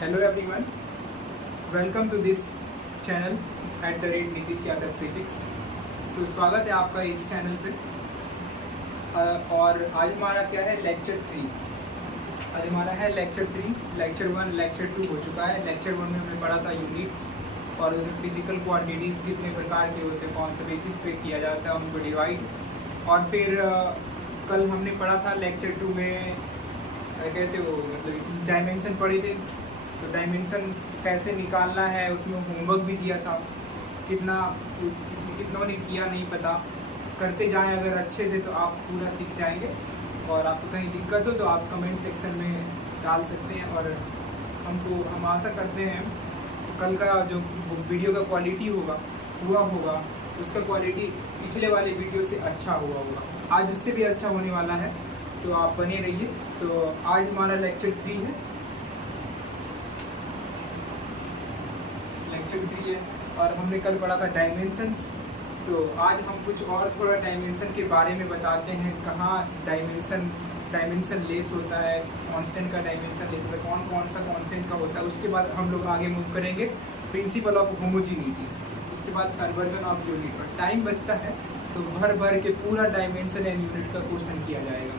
Hello everyone, welcome to this channel @Nitish Yadav physics. तो स्वागत है आपका इस चैनल पे। और आज हमारा क्या है, लेक्चर 3। आज हमारा है लेक्चर 3। लेक्चर 1 लेक्चर 2 हो चुका है। लेक्चर 1 में हमने पढ़ा था यूनिट्स और उनमें फिजिकल क्वांटिटीज़ कितने प्रकार के होते हैं, कौन से बेसिस पे किया जाता है उनको डिवाइड। और फिर कल हमने पढ़ा था लेक्चर 2 में कहते हो मतलब डायमेंशन पढ़े थे। तो डायमेंशन कैसे निकालना है उसमें होमवर्क भी दिया था। कितनों ने किया नहीं पता, करते जाएं अगर अच्छे से तो आप पूरा सीख जाएंगे। और आपको कहीं दिक्कत हो तो आप कमेंट सेक्शन में डाल सकते हैं। और हम आशा करते हैं कल का जो वीडियो का क्वालिटी होगा उसका क्वालिटी पिछले वाले वीडियो से अच्छा हुआ होगा। आज उससे भी अच्छा होने वाला है, तो आप बने रहिए। तो आज हमारा लेक्चर 3 है। लेक्चर 3 है और हमने कल पढ़ा था डायमेंशंस। तो आज हम कुछ और थोड़ा डायमेंशन के बारे में बताते हैं। कहाँ डायमेंशन लेस होता है, कांस्टेंट का डायमेंशन लेस होता है, कौन कौन सा कांस्टेंट का होता है। उसके बाद हम लोग आगे मूव करेंगे प्रिंसिपल ऑफ होमोजीनिटी, उसके बाद कन्वर्जन ऑफ यूनिट। पर टाइम बचता है तो भर के पूरा डायमेंशन एंड यूनिट का क्वेश्चन किया जाएगा।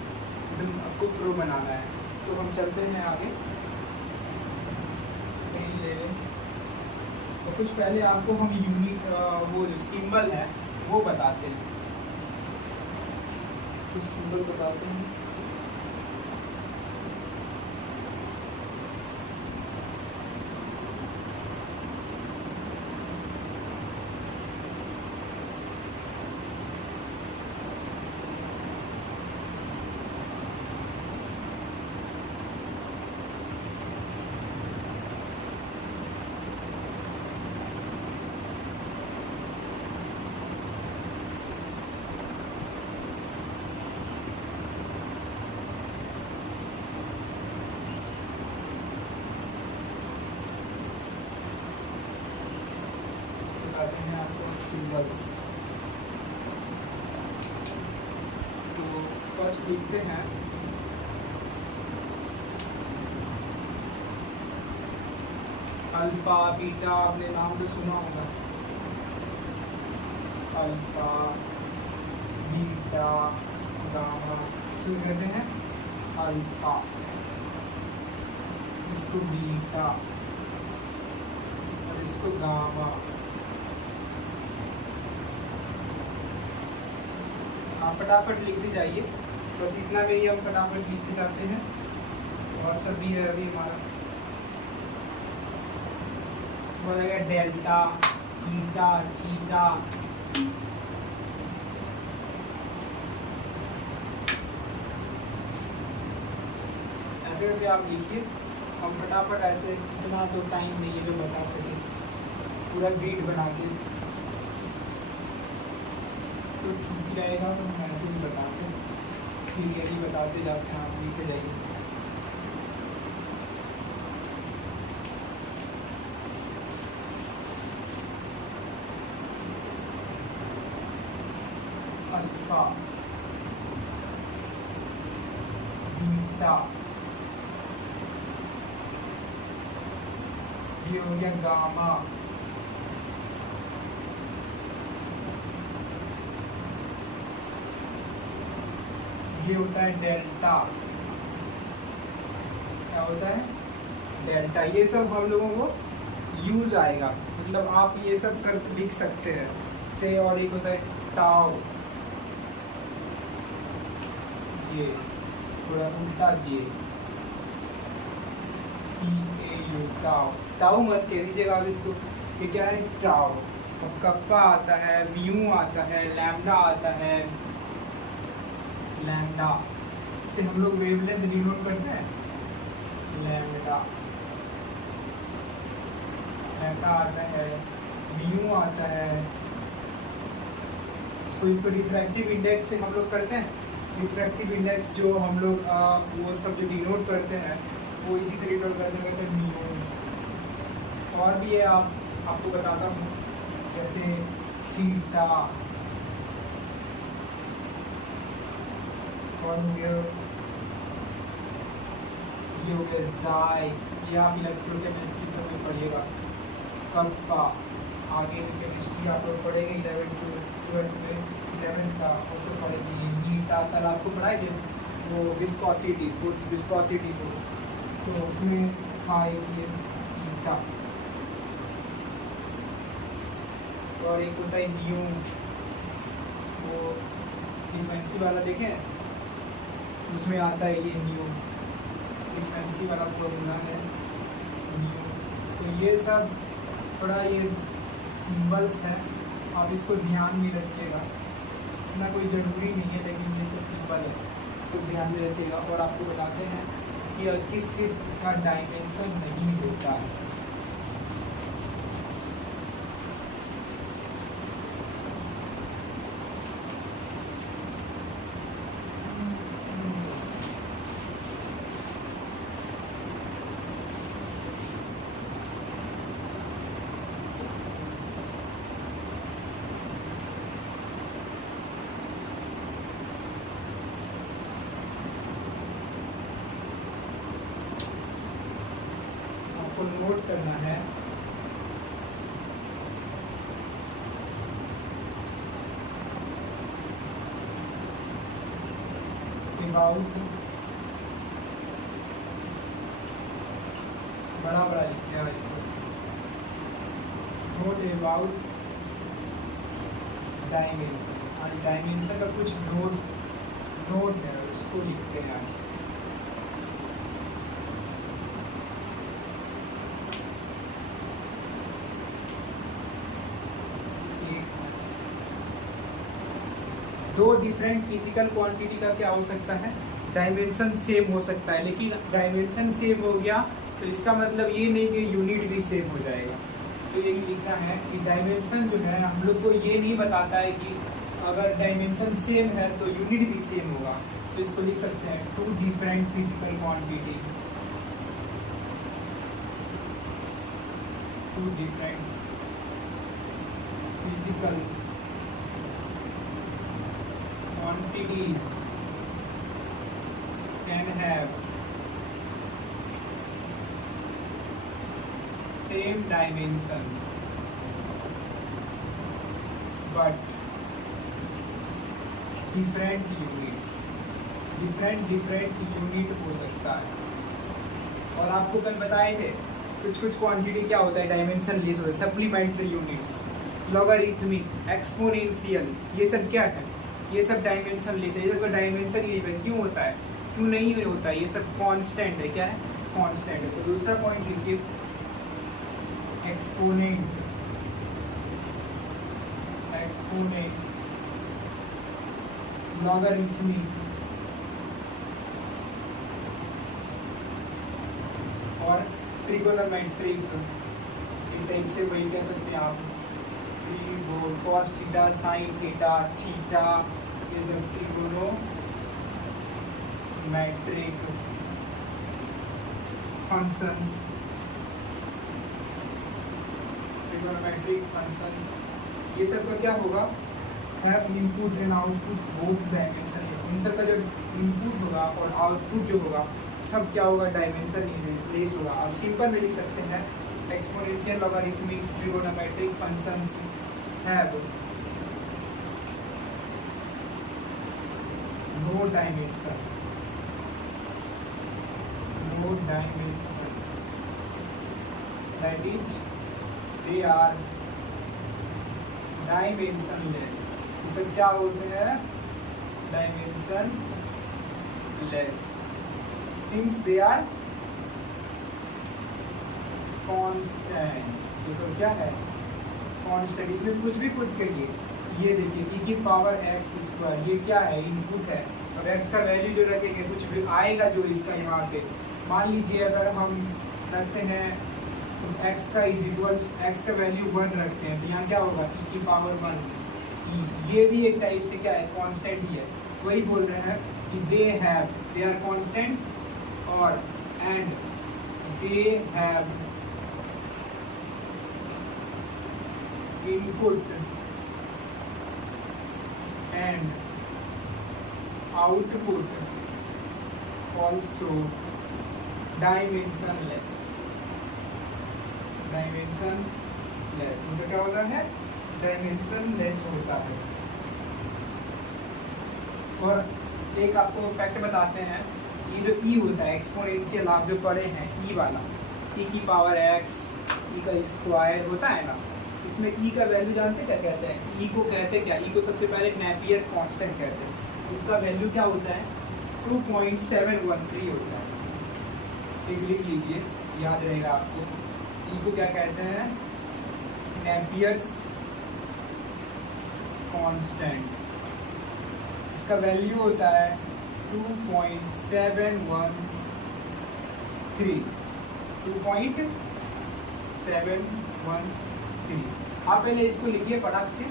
एकदम आपको प्रो बनाना है। तो हम चलते हैं आगे। तो कुछ पहले आपको हम यूनिट वो जो सिंबल है वो बताते हैं। कुछ सिंबल बताते हैं। सिंबल्स। तो फर्स्ट लिखते हैं अल्फा बीटा। आपने नाम तो सुना होगा, अल्फा बीटा गामा। शुरू करते हैं अल्फा, इसको बीटा और इसको गामा। आप फटाफट लिखते जाइए, बस इतना भी हम फटाफट लिखते जाते हैं। और सब भी है अभी हमारा डेल्टा, ईटा, थीटा। ऐसे करके आप लिखिए। हम फटाफट ऐसे, इतना तो टाइम नहीं है जो बता सके पूरा ग्रिड बना के, तो ठीक रहेगा। तो हम ऐसे ही बताते सीरियली बताते जाते हैं, आप लिखते जाइए। अल्फा बीटा, ये हो गया गामा, ये होता है डेल्टा। क्या होता है? डेल्टा। ये सब हम लोगों को यूज आएगा, मतलब आप ये सब कर लिख सकते हैं से। और एक होता है टाउ, ये थोड़ा उल्टा जे, टाउ। टाउ मत कह दीजिएगा आप इसको, ये क्या है? टाउ। अब कप्पा आता है, म्यू आता है, लैम्डा आता है। लैम्डा से हम लोग वेवलेंथ डिनोट करते हैं, लैम्डा। लैम्डा आता है, म्यू आता है। इसको रिफ्रैक्टिव इंडेक्स से हम लोग करते हैं। रिफ्रैक्टिव इंडेक्स जो हम लोग वो सब जो डिनोट करते हैं वो इसी से डिनोट करते हैं, म्यू। और भी है, आपको बताता हूँ, जैसे थीटा और ये हो गया जाई, ये आप इलेक्ट्रोकेमिस्ट्री सब में पढ़िएगा। कप्पा, आगे केमिस्ट्री आप लोग पढ़ेंगे 11th में, 11th का उससे पढ़ेंगे। नीटा कल आपको पढ़ाएंगे वो विस्कोसिटी फोर्स, तो उसमें था एक ये नीटा, और एक होता है न्यू, वो फ्रीक्वेंसी वाला देखें, उसमें आता है ये न्यू, फ्रीक्वेंसी वाला फॉर्मूला है न्यू। तो ये सब थोड़ा ये सिंबल्स है, आप इसको ध्यान में रखिएगा, इतना कोई ज़रूरी नहीं है, लेकिन ये सब सिंबल है, इसको ध्यान में रखिएगा। और आपको बताते हैं कि किस चीज़ का डायमेंशन नहीं होता है। नोट करना है about, बड़ा बड़ा लिखते हैं इसको, नोट अबाउट डायमेंशन, और डायमेंशन का कुछ नोट है उसको लिखते हैं आज। दो डिफरेंट फिजिकल क्वांटिटी का क्या हो सकता है, डायमेंशन सेम हो सकता है, लेकिन डायमेंशन सेम हो गया तो इसका मतलब ये नहीं कि यूनिट भी सेम हो जाएगा। तो यही लिखना है कि डायमेंशन जो है हम लोग को ये नहीं बताता है कि अगर डायमेंशन सेम है तो यूनिट भी सेम होगा। तो इसको लिख सकते हैं two different physical quantity, two different physical quantities can have same dimension but different unit हो सकता है। और आपको कल बताए थे कुछ क्वांटिटी क्या होता है डायमेंशन लेस होता है, सप्लीमेंट्री यूनिट्स, लॉगरिथमिक, एक्सपोनेंशियल, ये सब क्या है, ये सब डायमेंशन लेस है, ये सब का डायमेंशन ही है। क्यों होता है, क्यों नहीं होता है, ये सब कांस्टेंट है, क्या है, कांस्टेंट है। तो दूसरा पॉइंट लिखिए एक्सपोनेंट्स, लॉगरिथमिक और ट्रिगोनोमेट्रिक, इन टाइप से वही कह सकते हैं आप, cos theta, sin theta, theta, ये सब ट्रिगोनोमेट्रिक फंक्शंस, ये सब का क्या होगा, have input and output both dimension. इन सब का जो इनपुट होगा और आउटपुट जो होगा सब क्या होगा, डायमेंशन लेस होगा। अब सिंपल में लिख सकते हैं exponential, logarithmic, trigonometric functions have no dimension, that is they are dimensionless। ये सब क्या होते हैं, dimensionless since they are constant। ये सब क्या है, कांस्टेंट। इसमें कुछ भी पुट करिए, ये देखिए e की पावर x², ये क्या है, इनपुट है। अब x का वैल्यू जो रखेंगे कुछ भी आएगा जो इसका यहाँ पे, मान लीजिए अगर हम रखते हैं तो x का वैल्यू 1 रखते हैं तो यहाँ क्या होगा, e की पावर 1। ये भी एक टाइप से क्या है, कांस्टेंट ही है। वही बोल रहे हैं कि दे आर कांस्टेंट और and they have input and output also dimensionless. Dimensionless मतलब क्या होता है? डायमेंशनलेस होता है। और एक आपको फैक्ट बताते हैं, ये जो ई होता है एक्सपोनेंशियल, आप जो पढ़े हैं ई वाला, ई की पावर एक्स, ई का स्क्वायर होता है ना, इसमें ई का वैल्यू जानते क्या कहते हैं? ई को कहते क्या? ई को सबसे पहले नेपियर कांस्टेंट कहते हैं। इसका वैल्यू क्या होता है? 2.713 होता है। एक लिख लीजिए, याद रहेगा आपको। ई को क्या कहते हैं? Napier's constant. इसका वैल्यू होता है 2.713। 2.713। आप पहले इसको लिखिए फटाक से,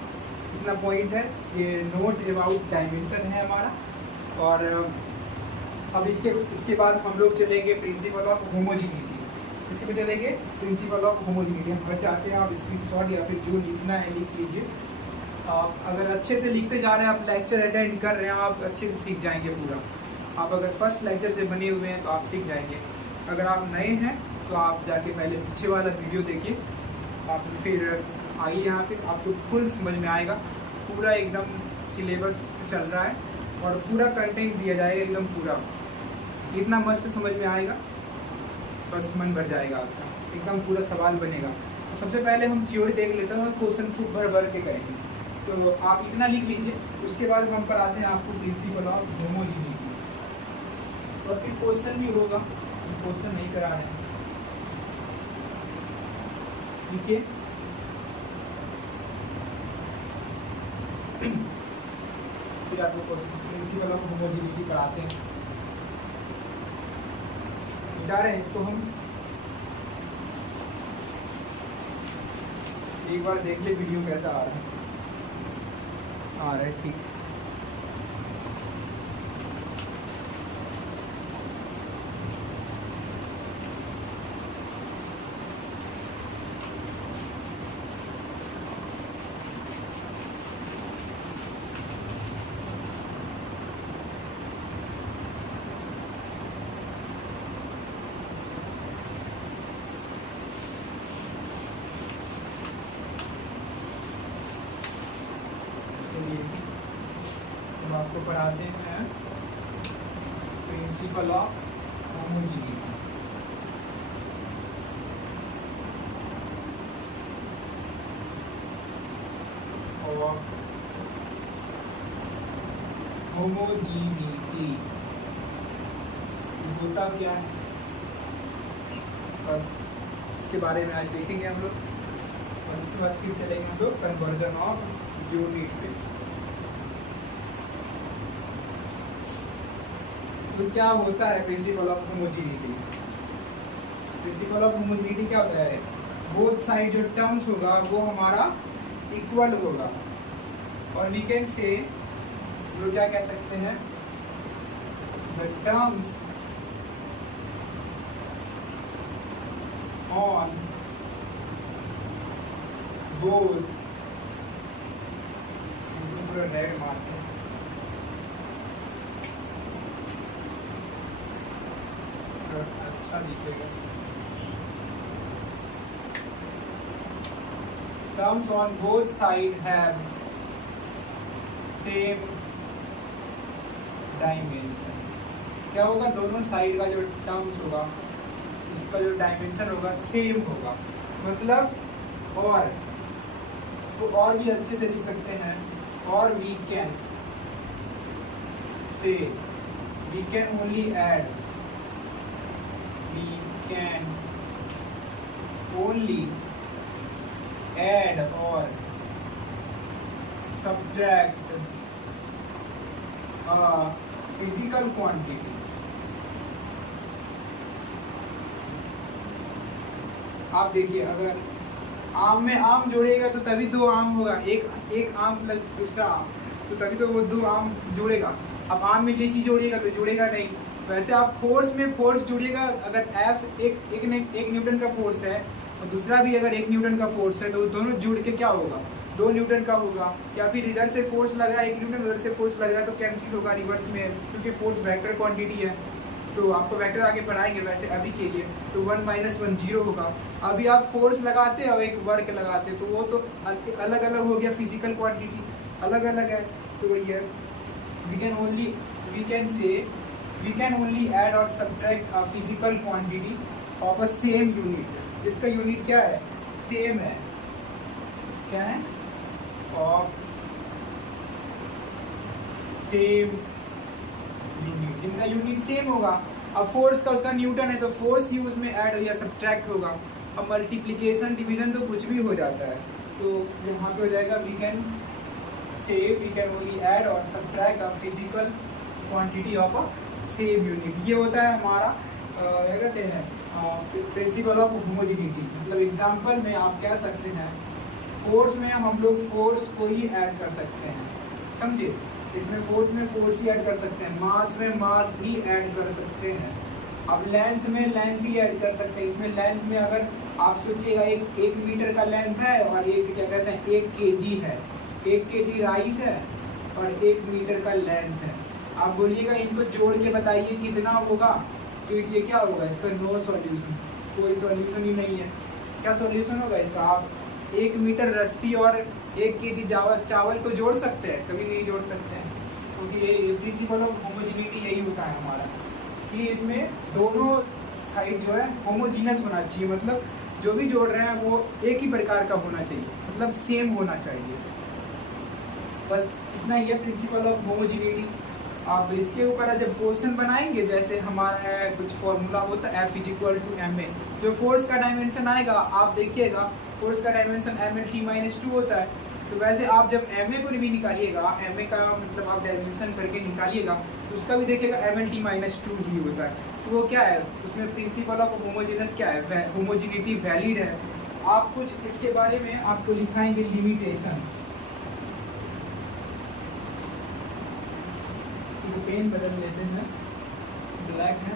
इतना पॉइंट है। ये नोट अबाउट डायमेंशन है हमारा। और अब इसके बाद हम लोग चलेंगे प्रिंसिपल ऑफ होमोजेनिटी। इसके पे चलेंगे प्रिंसिपल ऑफ होमोजेनिटी। हम घर जाते हैं, आप स्क्रीनशॉट या फिर जो लिखना है लिख लीजिए। आप अगर अच्छे से लिखते जा रहे हैं, आप लेक्चर अटेंड कर रहे हैं, आप अच्छे से सीख जाएंगे पूरा। आप अगर फर्स्ट लेक्चर से बने हुए हैं तो आप सीख जाएंगे। अगर आप नए हैं तो आप जाके पहले पीछे वाला वीडियो देखिए, आप फिर आइए यहाँ पे, आपको फुल समझ में आएगा। पूरा एकदम सिलेबस चल रहा है और पूरा कंटेंट दिया जाएगा एकदम पूरा। इतना मस्त समझ में आएगा, बस मन भर जाएगा आपका, एकदम पूरा सवाल बनेगा। तो सबसे पहले हम थ्योरी देख लेते हैं और क्वेश्चन खूब भर भर के करेंगे। तो आप इतना लिख लीजिए, उसके बाद हम पढ़ाते हैं आपको प्रिंसिपल ऑफ होमोजेनिटी। और फिर क्वेश्चन भी होगा, क्वेश्चन नहीं करा रहे हैं, ठीक है। फिर आपको क्वेश्चन प्रिंसिपल ऑफ होमोजेनिटी पढ़ाते हैं। मिटा रहे हैं इसको हम, एक बार देख ले वीडियो कैसा आ रहा है। आ रहा है, ठीक। हम आपको पढ़ाते हैं प्रिंसिपल ऑफ होमोजेनिटी। और होमोजेनिटी होता क्या है, बस इसके बारे में आज देखेंगे हम लोग। और इसके बाद फिर चलेंगे हम लोग कन्वर्जन ऑफ यूनिट पे। तो क्या होता है principle of homogeneity? Principle of homogeneity क्या होता है? बोथ साइड जो टर्म्स होगा वो हमारा इक्वल होगा। और वी कैन से, लोग क्या कह सकते हैं, द टर्म्स ऑन बोथ, पूरा रेड मार्क है, अच्छा दिखेगा। Terms on both side have same dimension. क्या होगा? दोनों साइड का जो टर्म्स होगा, इसका जो डायमेंशन होगा सेम होगा। मतलब, और इसको और भी अच्छे से लिख सकते हैं, और we can say, we can only add, we can only add और subtract a physical quantity। आप देखिए, अगर आम में आम जोड़ेगा तो तभी दो आम होगा, एक आम प्लस दूसरा आम, तो तभी तो वो दो आम जोड़ेगा। अब आम में लीची जोड़िएगा तो जुड़ेगा नहीं। वैसे आप फोर्स में फोर्स जोड़िएगा, अगर एफ एक न्यूटन का फोर्स है और दूसरा भी अगर 1 न्यूटन का फोर्स है, तो दोनों जुड़ के क्या होगा? 2 न्यूटन का होगा। या फिर इधर से फोर्स लगा 1 न्यूटन, उधर से फोर्स लगा तो कैंसिल होगा रिवर्स में, क्योंकि फोर्स वेक्टर क्वांटिटी है। तो आपको वेक्टर आगे पढ़ाएंगे, वैसे अभी के लिए तो 1 - 1 0 होगा। अभी आप फोर्स लगाते हैं और एक वर्क लगाते हैं, तो वो तो अलग अलग हो गया, फिजिकल क्वांटिटी अलग अलग है। तो ये वी कैन ओनली ऐड और subtract a physical quantity of a same unit, जिसका यूनिट क्या है, सेम है, क्या है, ऑफ सेम यूनिट, जिनका यूनिट सेम होगा। अब फोर्स का उसका न्यूटन है, तो फोर्स ही उसमें ऐड या सब्ट्रैक्ट होगा। अब मल्टीप्लिकेशन डिवीजन तो कुछ भी हो जाता है, तो यहाँ पे हो जाएगा वी कैन ओनली ऐड और subtract a physical quantity of a same unit. ये होता है हमारा क्या कहते हैं प्रिंसिपल ऑफ होमोजेनिटी। मतलब एग्जांपल में आप कह सकते हैं फोर्स में हम लोग फोर्स को ही ऐड कर सकते हैं, समझे, इसमें फोर्स में फोर्स ही ऐड कर सकते हैं, मास में मास ही ऐड कर सकते हैं। अब लेंथ में लेंथ ही ऐड कर सकते हैं। इसमें लेंथ में अगर आप सोचिएगा एक मीटर का लेंथ है और एक क्या कहते हैं 1 kg है, 1 kg राइस है और 1 मीटर का लेंथ है। आप बोलिएगा इनको जोड़ के बताइए कितना होगा, तो ये क्या होगा, इसका नो सॉल्यूशन, कोई सॉल्यूशन ही नहीं है। क्या सॉल्यूशन होगा इसका, आप 1 मीटर रस्सी और 1 kg चावल को जोड़ सकते हैं, कभी नहीं जोड़ सकते हैं, क्योंकि ये प्रिंसिपल ऑफ होमोजेनिटी यही होता है हमारा, कि इसमें दोनों साइड जो है होमोजीनस होना चाहिए, मतलब जो भी जोड़ रहे हैं वो एक ही प्रकार का होना चाहिए, मतलब सेम होना चाहिए। बस इतना ही है प्रिंसिपल ऑफ होमोजेनिटी। आप इसके ऊपर जब क्वेश्चन बनाएंगे, जैसे हमारा है कुछ फॉर्मूला होता है F = ma, जो फोर्स का डायमेंशन आएगा आप देखिएगा, फोर्स का डायमेंशन mlt-2 होता है। तो वैसे आप जब ma को भी निकालिएगा, ma का मतलब आप डायमेंशन करके निकालिएगा, तो उसका भी देखिएगा mlt-2 ही होता है। तो वो क्या है, उसमें प्रिंसिपल ऑफ होमोजेनस क्या है, होमोजेनिटी वैलिड है। आप कुछ इसके बारे में आपको लिखाएंगे लिमिटेशंस। पेन बदल लेते हैं, ब्लैक है,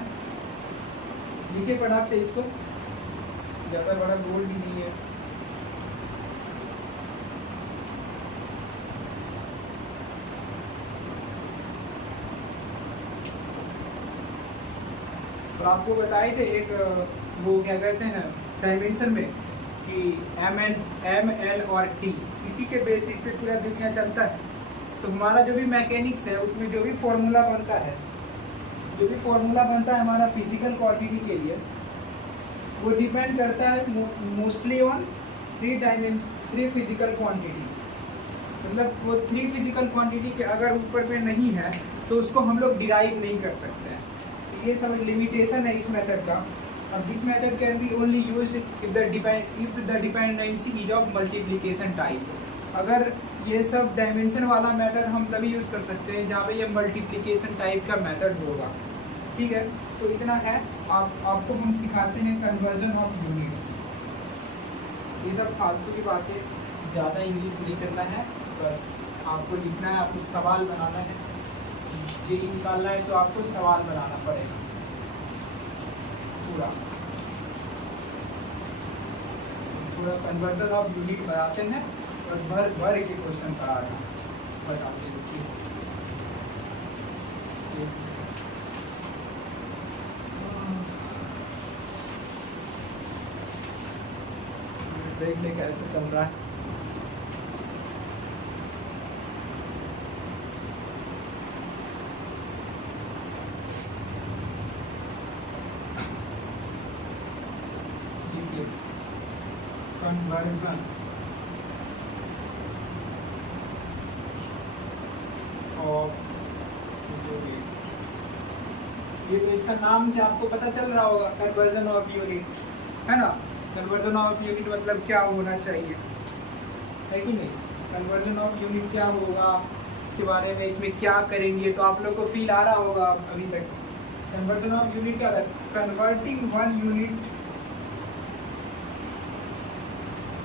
लिखे फटाक से इसको, ज़्यादा बड़ा गोल भी नहीं है। तो आपको बताए थे एक वो क्या कहते हैं डायमेंशन में कि एम एल और टी, इसी के बेसिस पे पूरा दुनिया चलता है। तो हमारा जो भी मैकेनिक्स है उसमें जो भी फॉर्मूला बनता है हमारा फिजिकल क्वांटिटी के लिए, वो डिपेंड करता है मोस्टली ऑन 3 फिजिकल क्वांटिटी। मतलब वो 3 फिजिकल क्वांटिटी के अगर ऊपर में नहीं है तो उसको हम लोग डिराइव नहीं कर सकते हैं। तो ये सब लिमिटेशन है इस मेथड का। अब this method can be only used if the dependency is of multiplication type. अगर ये सब डायमेंशन वाला मेथड हम तभी यूज़ कर सकते हैं जहाँ पे ये मल्टीप्लिकेशन टाइप का मेथड होगा, ठीक है। तो इतना है, आपको हम सिखाते हैं कन्वर्जन ऑफ यूनिट्स। ये सब फालतू की बातें, ज़्यादा इंग्लिश नहीं करना है, बस आपको लिखना है, आपको सवाल बनाना है, जे निकालना है तो आपको सवाल बनाना पड़ेगा पूरा कन्वर्जन ऑफ यूनिट बनाते हैं और भर के क्वेश्चन करा रहे हैं, बताते हैं। देख ले कैसे चल रहा है। कन्वर्जन ऑफ यूनिट, ये तो इसका नाम से आपको पता चल रहा होगा, कन्वर्जन ऑफ यूनिट, है ना। कन्वर्जन ऑफ यूनिट मतलब क्या होना चाहिए, है कि नहीं। कन्वर्जन ऑफ यूनिट क्या होगा, इसके बारे में, इसमें क्या करेंगे, तो आप लोग को फील आ रहा होगा अभी तक। कन्वर्जन ऑफ यूनिट क्या है, converting one unit,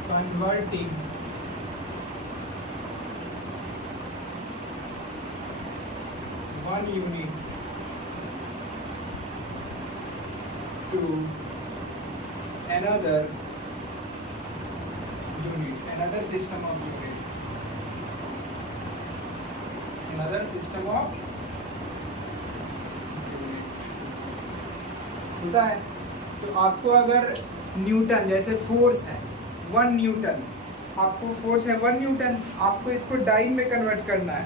converting one unit to another unit, another system of unit, another system of unit। होता है। तो आपको अगर न्यूटन जैसे फोर्स है 1 न्यूटन, आपको फोर्स है 1 न्यूटन, आपको इसको डाइन में कन्वर्ट करना है,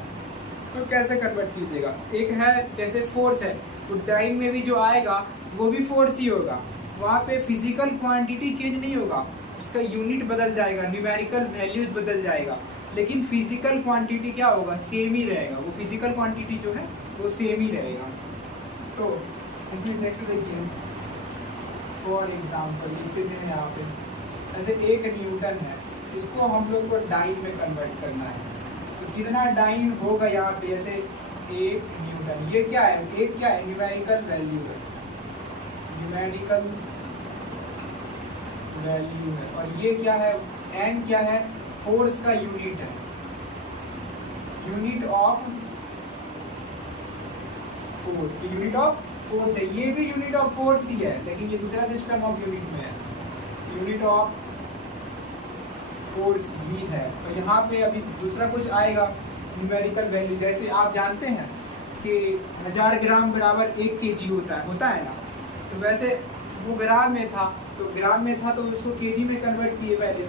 तो कैसे कन्वर्ट कीजिएगा? एक है जैसे फोर्स है तो डाइन में भी जो आएगा वो भी फोर्स ही होगा, वहाँ पे फिजिकल क्वांटिटी चेंज नहीं होगा, उसका यूनिट बदल जाएगा, न्यूमेरिकल वैल्यूज बदल जाएगा, लेकिन फिजिकल क्वांटिटी क्या होगा? सेम ही रहेगा। वो फिजिकल क्वांटिटी जो है वो सेम ही रहेगा। तो इसमें जैसे देखिए फॉर एग्जाम्पल लिखते हैं यहाँ पे, ऐसे 1 न्यूटन है, इसको हम लोग को डाइन में कन्वर्ट करना है, तो कितना डाइन होगा यहाँ पे? जैसे 1 न्यूटन, ये क्या है? एक क्या है? न्यूमेरिकल वैल्यू है, न्यूमेरिकल वैल्यू है। और ये क्या है? एन क्या है? फोर्स का यूनिट है, unit of force, unit of force है। ये भी यूनिट ऑफ फोर्स ही है, लेकिन ये दूसरा सिस्टम ऑफ यूनिट में है, यूनिट ऑफ फोर्स ही है। तो यहाँ पे अभी दूसरा कुछ आएगा न्यूमेरिकल वैल्यू। जैसे आप जानते हैं कि 1000 ग्राम बराबर 1 kg होता है ना, तो वैसे वो ग्राम में था, तो उसको केजी में कन्वर्ट किए, पहले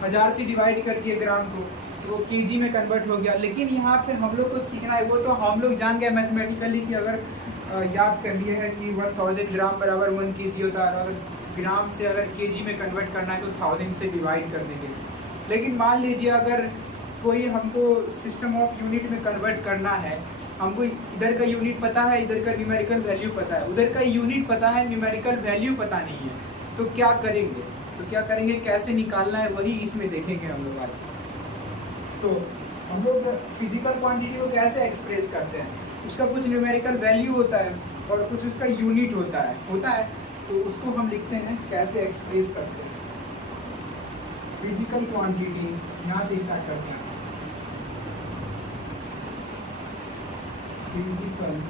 1000 से डिवाइड कर दिए ग्राम को, तो वो केजी में कन्वर्ट हो गया। लेकिन यहाँ पे हम लोग को सीखना है, वो तो हम लोग जान गए मैथमेटिकली कि अगर याद कर लिए है कि 1000 ग्राम बराबर 1 kg होता है, अगर ग्राम से अगर केजी में कन्वर्ट करना है तो 1000 से डिवाइड कर देंगे। लेकिन मान लीजिए अगर कोई हमको सिस्टम ऑफ यूनिट में कन्वर्ट करना है, हमको इधर का यूनिट पता है, इधर का न्यूमेरिकल वैल्यू पता है, उधर का यूनिट पता है, न्यूमेरिकल वैल्यू पता नहीं है, तो क्या करेंगे? कैसे निकालना है, वही इसमें देखेंगे हम लोग आज। तो हम लोग फिजिकल क्वांटिटी को कैसे एक्सप्रेस करते हैं, उसका कुछ न्यूमेरिकल वैल्यू होता है और कुछ उसका यूनिट होता है, तो उसको हम लिखते हैं कैसे एक्सप्रेस करते हैं। फिजिकल क्वांटिटी यहाँ से स्टार्ट करते हैं। Physical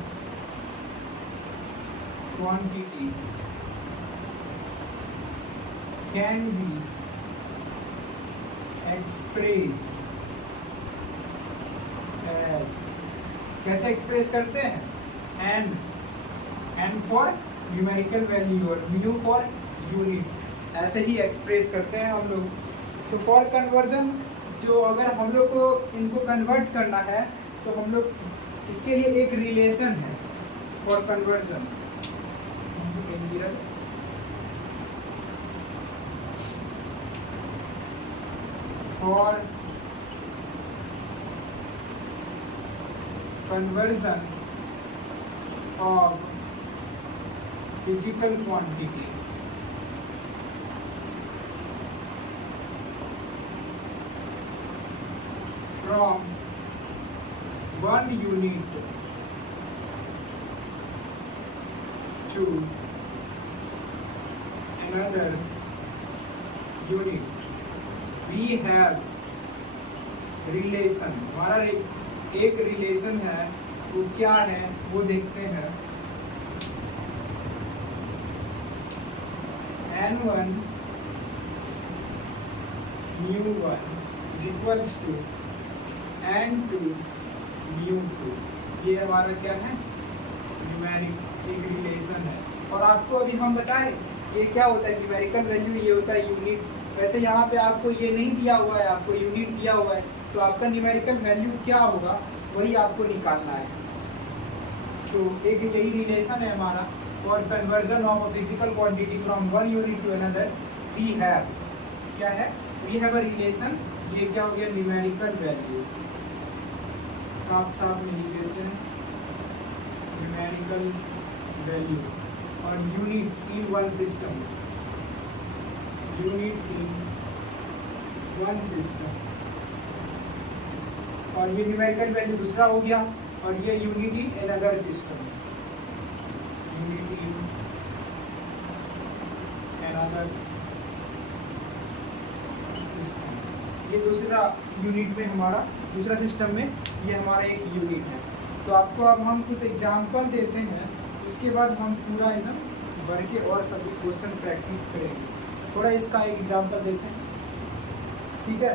quantity can be expressed as, कैसे एक्सप्रेस करते हैं? एन फॉर न्यूमेरिकल वैल्यू और म्यू फॉर यूनिट, ऐसे ही एक्सप्रेस करते हैं हम लोग। तो फॉर कन्वर्जन, जो अगर हम लोग को इनको कन्वर्ट करना है तो हम लोग इसके लिए एक रिलेशन है for conversion, for conversion of physical quantity from 1 unit to another unit, we have relation। हमारा एक रिलेशन है, वो क्या है वो देखते हैं। n1 μ1 is equals to n2 μ2, ये हमारा क्या है? न्यूमेरिक एक रिलेशन है। और आपको अभी हम बताएं ये क्या होता है? न्यूमेरिकल वैल्यू ये होता है यूनिट। वैसे यहाँ पे आपको ये नहीं दिया हुआ है, आपको यूनिट दिया हुआ है, तो आपका न्यूमेरिकल वैल्यू क्या होगा वही आपको निकालना है। तो एक यही रिलेशन है हमारा, for conversion of a physical quantity from 1 unit to another, we have, क्या है? We have a relation. ये क्या हो गया? न्यूमेरिकल वैल्यू, साथ में लिख देते हैं न्यूमेरिकल वैल्यू और unit in one system, unit in one system. और ये न्यूमेरिकल वैल्यू दूसरा हो गया, और ये unit in another system, unit in another system. ये दूसरा यूनिट में हमारा, दूसरा सिस्टम में ये हमारा एक यूनिट है। तो आपको अब हम कुछ एग्जाम्पल देते हैं, उसके बाद हम पूरा एकदम बढ़ के और सभी क्वेश्चन प्रैक्टिस करेंगे। थोड़ा इसका एक एग्जाम्पल देते हैं, ठीक है?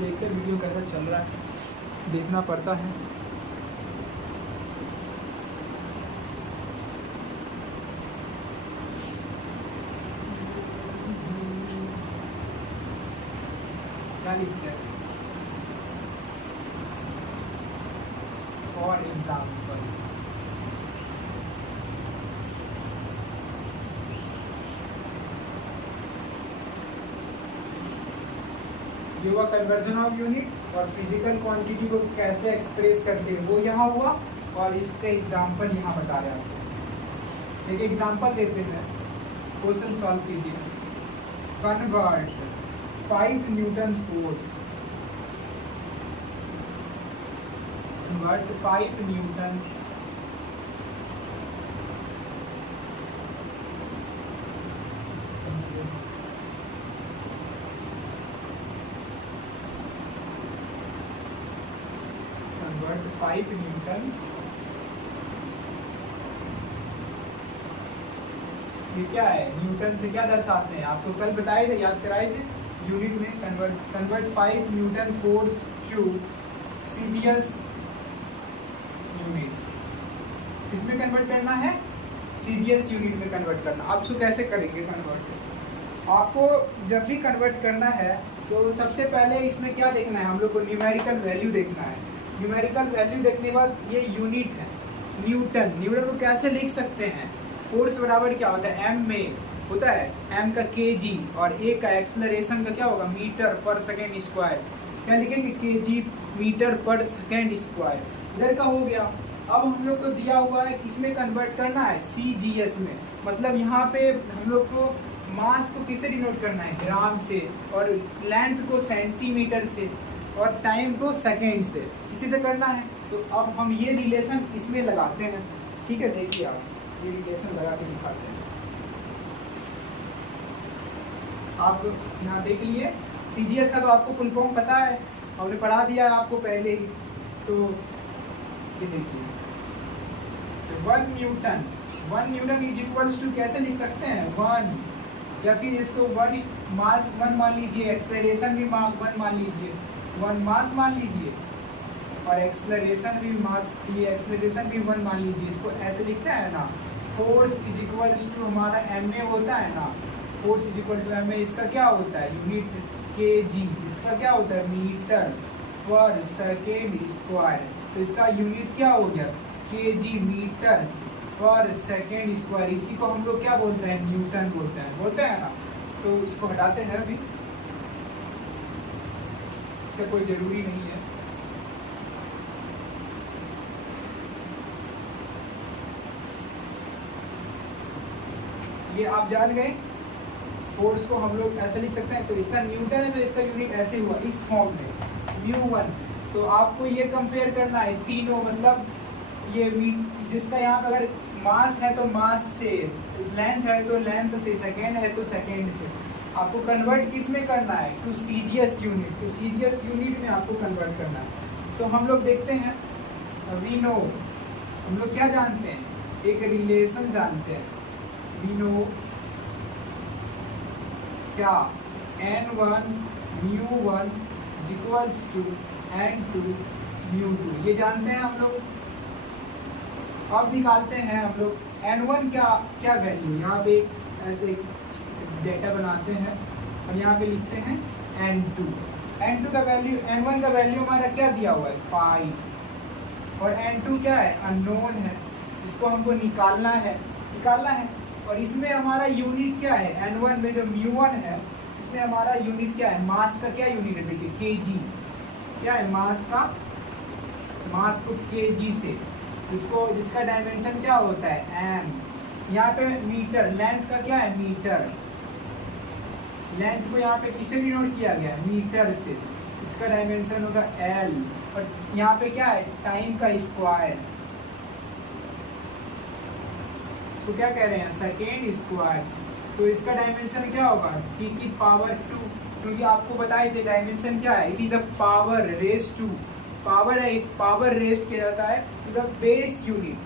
देखते हैं वीडियो कैसा चल रहा है, देखना पड़ता है। क्या लिखते हैं? फॉर एग्जाम्पल, ये हुआ कन्वर्जन ऑफ यूनिट। और फिजिकल क्वांटिटी को कैसे एक्सप्रेस करते हैं वो यहाँ हुआ, और इसके एग्जाम्पल यहाँ बता रहे हैं आपको। एक एग्जाम्पल देते हैं, क्वेश्चन सॉल्व कीजिए। Convert 5 newton force, convert 5 Newton convert 5 Newton, ये क्या है? न्यूटन से क्या दर्शाते हैं? आपको कल बताए थे, याद कराए थे यूनिट में। Convert 5 newton force to CGS unit. इसमें कन्वर्ट करना है, सीजीएस यूनिट में कन्वर्ट करना। आप इसको कैसे करेंगे कन्वर्ट? आपको जब भी कन्वर्ट करना है तो सबसे पहले इसमें क्या देखना है? हम लोग को न्यूमेरिकल वैल्यू देखना है। न्यूमेरिकल वैल्यू देखने के बाद ये यूनिट है न्यूटन। न्यूटन को कैसे लिख सकते हैं? फोर्स बराबर क्या होता है? एम में होता है, एम का केजी, और ए का एक्सेलरेशन का क्या होगा? मीटर पर सेकेंड स्क्वायर। क्या लिखेंगे? केजी मीटर पर सेकेंड स्क्वायर। इधर का हो गया। अब हम लोग को दिया हुआ है किसमें कन्वर्ट करना है? सीजीएस में। मतलब यहाँ पे हम लोग को मास को किससे डिनोट करना है? ग्राम से, और लेंथ को सेंटीमीटर से, और टाइम को सेकेंड से, इसी से करना है। तो अब हम ये रिलेशन इसमें लगाते हैं। ठीक है, देखिए आप ये रिलेशन लगा के दिखाते हैं। आप यहाँ देख लिए, सीजीएस का तो आपको फुल फॉर्म पता है, हमने पढ़ा दिया है आपको पहले ही। तो ये देखिए, 1 न्यूटन इज इक्वल्स टू, कैसे लिख सकते हैं? 1, या फिर इसको 1 मास 1 मान लीजिए, एक्सेलरेशन भी 1 मान लीजिए, 1 मास मान लीजिए, और एक्सेलरेशन भी मास, ये एक्सेलरेशन भी 1 मान लीजिए। इसको ऐसे लिखते हैं ना, फोर्स इज इक्वल्स टू हमारा एम ए होता है ना, force is equal to m a. इसका क्या होता है? Unit kg. इसका क्या होता है? मीटर पर सेकेंड स्क्वायर। तो इसका यूनिट क्या हो गया? केजी, मीटर पर सेकेंड स्क्वायर। इसी को हम लोग क्या बोलते हैं? न्यूटन बोलते हैं ना। तो इसको हटाते हैं अभी, इसका कोई जरूरी नहीं है। ये आप जान गए, फोर्स को हम लोग ऐसे लिख सकते हैं। तो इसका न्यूटन है तो इसका यूनिट ऐसे हुआ, इस फॉर्म में, μ1। तो आपको ये कंपेयर करना है तीनों, मतलब ये जिसका यहाँ पे अगर मास है तो मास से, लेंथ है तो लेंथ से, सेकेंड है तो सेकेंड से। आपको कन्वर्ट किस में करना है? To CGS unit. तो सीजीएस यूनिट में आपको कन्वर्ट करना है। तो हम लोग देखते हैं, वी नो, हम लोग क्या जानते हैं? एक रिलेशन जानते हैं। वी नो क्या? n1 μ1 इक्वल्स टू n2 μ2, ये जानते हैं हम लोग। अब निकालते हैं हम लोग n1 क्या वैल्यू। यहाँ पे ऐसे डेटा बनाते हैं और यहाँ पे लिखते हैं n2 का वैल्यू, n1 का वैल्यू हमारा क्या दिया हुआ है? 5, और n2 क्या है? अननोन है। इसको हमको निकालना है। और इसमें हमारा यूनिट क्या है? n1 में जो μ1 है, इसमें हमारा यूनिट क्या है? मास का क्या यूनिट है? देखिए kg, क्या है? मास को kg से, इसका डायमेंशन क्या होता है? m। यहाँ पे मीटर, लेंथ का क्या है? मीटर। लेंथ को यहाँ पे किससे डिनोट किया गया है? मीटर से। इसका डायमेंशन होगा l। और यहाँ पे क्या है? टाइम का स्क्वायर, तो क्या कह रहे हैं? Second square. तो इसका डायमेंशन क्या होगा? t की पावर 2, क्योंकि आपको बताए थे डायमेंशन क्या है? It is the power raise to, power है, एक पावर रेज किया जाता है टू द बेस यूनिट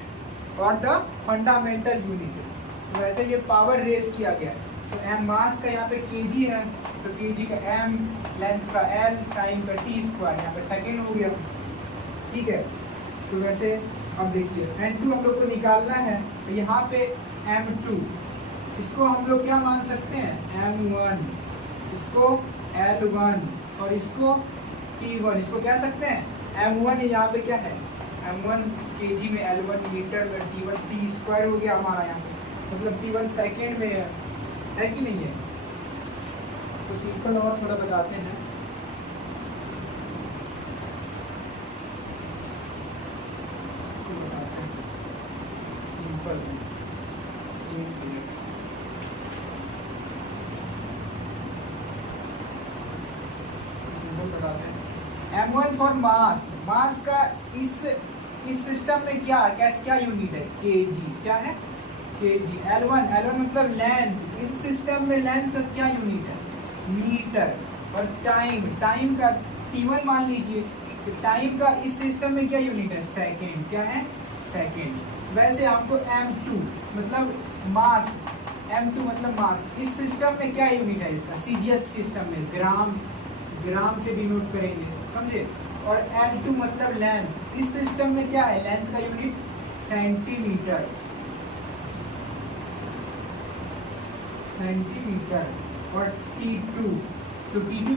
और द फंडामेंटल यूनिट। तो वैसे ये पावर रेज किया गया है। तो m मास का यहाँ पे kg है, तो kg का m, लेंथ का l, टाइम का t स्क्वायर, यहाँ पे सेकेंड हो गया। ठीक है, तो वैसे अब देखिए n2 हम लोग को निकालना है। तो यहाँ पे m2, इसको हम लोग क्या मान सकते हैं? m1, इसको l1, और इसको T1, इसको कह सकते हैं M1 यहाँ पे क्या है, M1 kg में, L1 मीटर में, T1 T स्क्वायर हो गया हमारा यहाँ पे, मतलब T1 सेकेंड में है कि नहीं है। तो सिंपल और थोड़ा बताते हैं। सिंपल बताते हैं। M1 फॉर मास, मास का इस सिस्टम में क्या यूनिट है, केजी, क्या है, केजी। L1 मतलब लेंथ, इस सिस्टम में लेंथ का क्या यूनिट है, मीटर। और टाइम का T1 मान लीजिए, तो टाइम का इस सिस्टम में क्या यूनिट है, सेकेंड, क्या है, सेकेंड। वैसे हमको M2 मतलब मास, M2 मतलब मास, इस सिस्टम में क्या यूनिट है इसका, CGS सिस्टम में ग्राम से डिनोट करेंगे, समझे। और L2 मतलब लेंथ, इस सिस्टम में क्या है, लेंथ का यूनिट सेंटीमीटर, और T2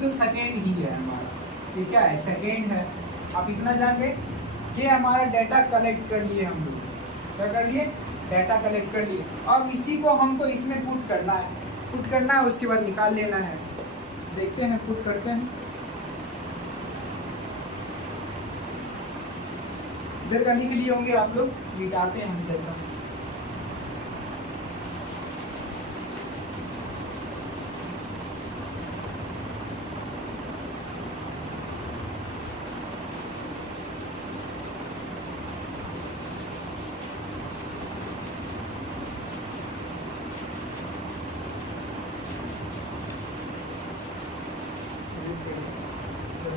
तो सेकेंड ही है हमारा, ये क्या है, सेकेंड है। आप इतना जान गए। ये हमारा डाटा कलेक्ट कर लिए हम लोग, क्या कर लिए, डाटा कलेक्ट कर लिए। अब इसी को हमको इसमें पुट करना है, उसके बाद निकाल लेना है। देखते हैं, पुट करते हैं। इधर करने के लिए होंगे आप लोग, मिटाते हैं हम इधर का।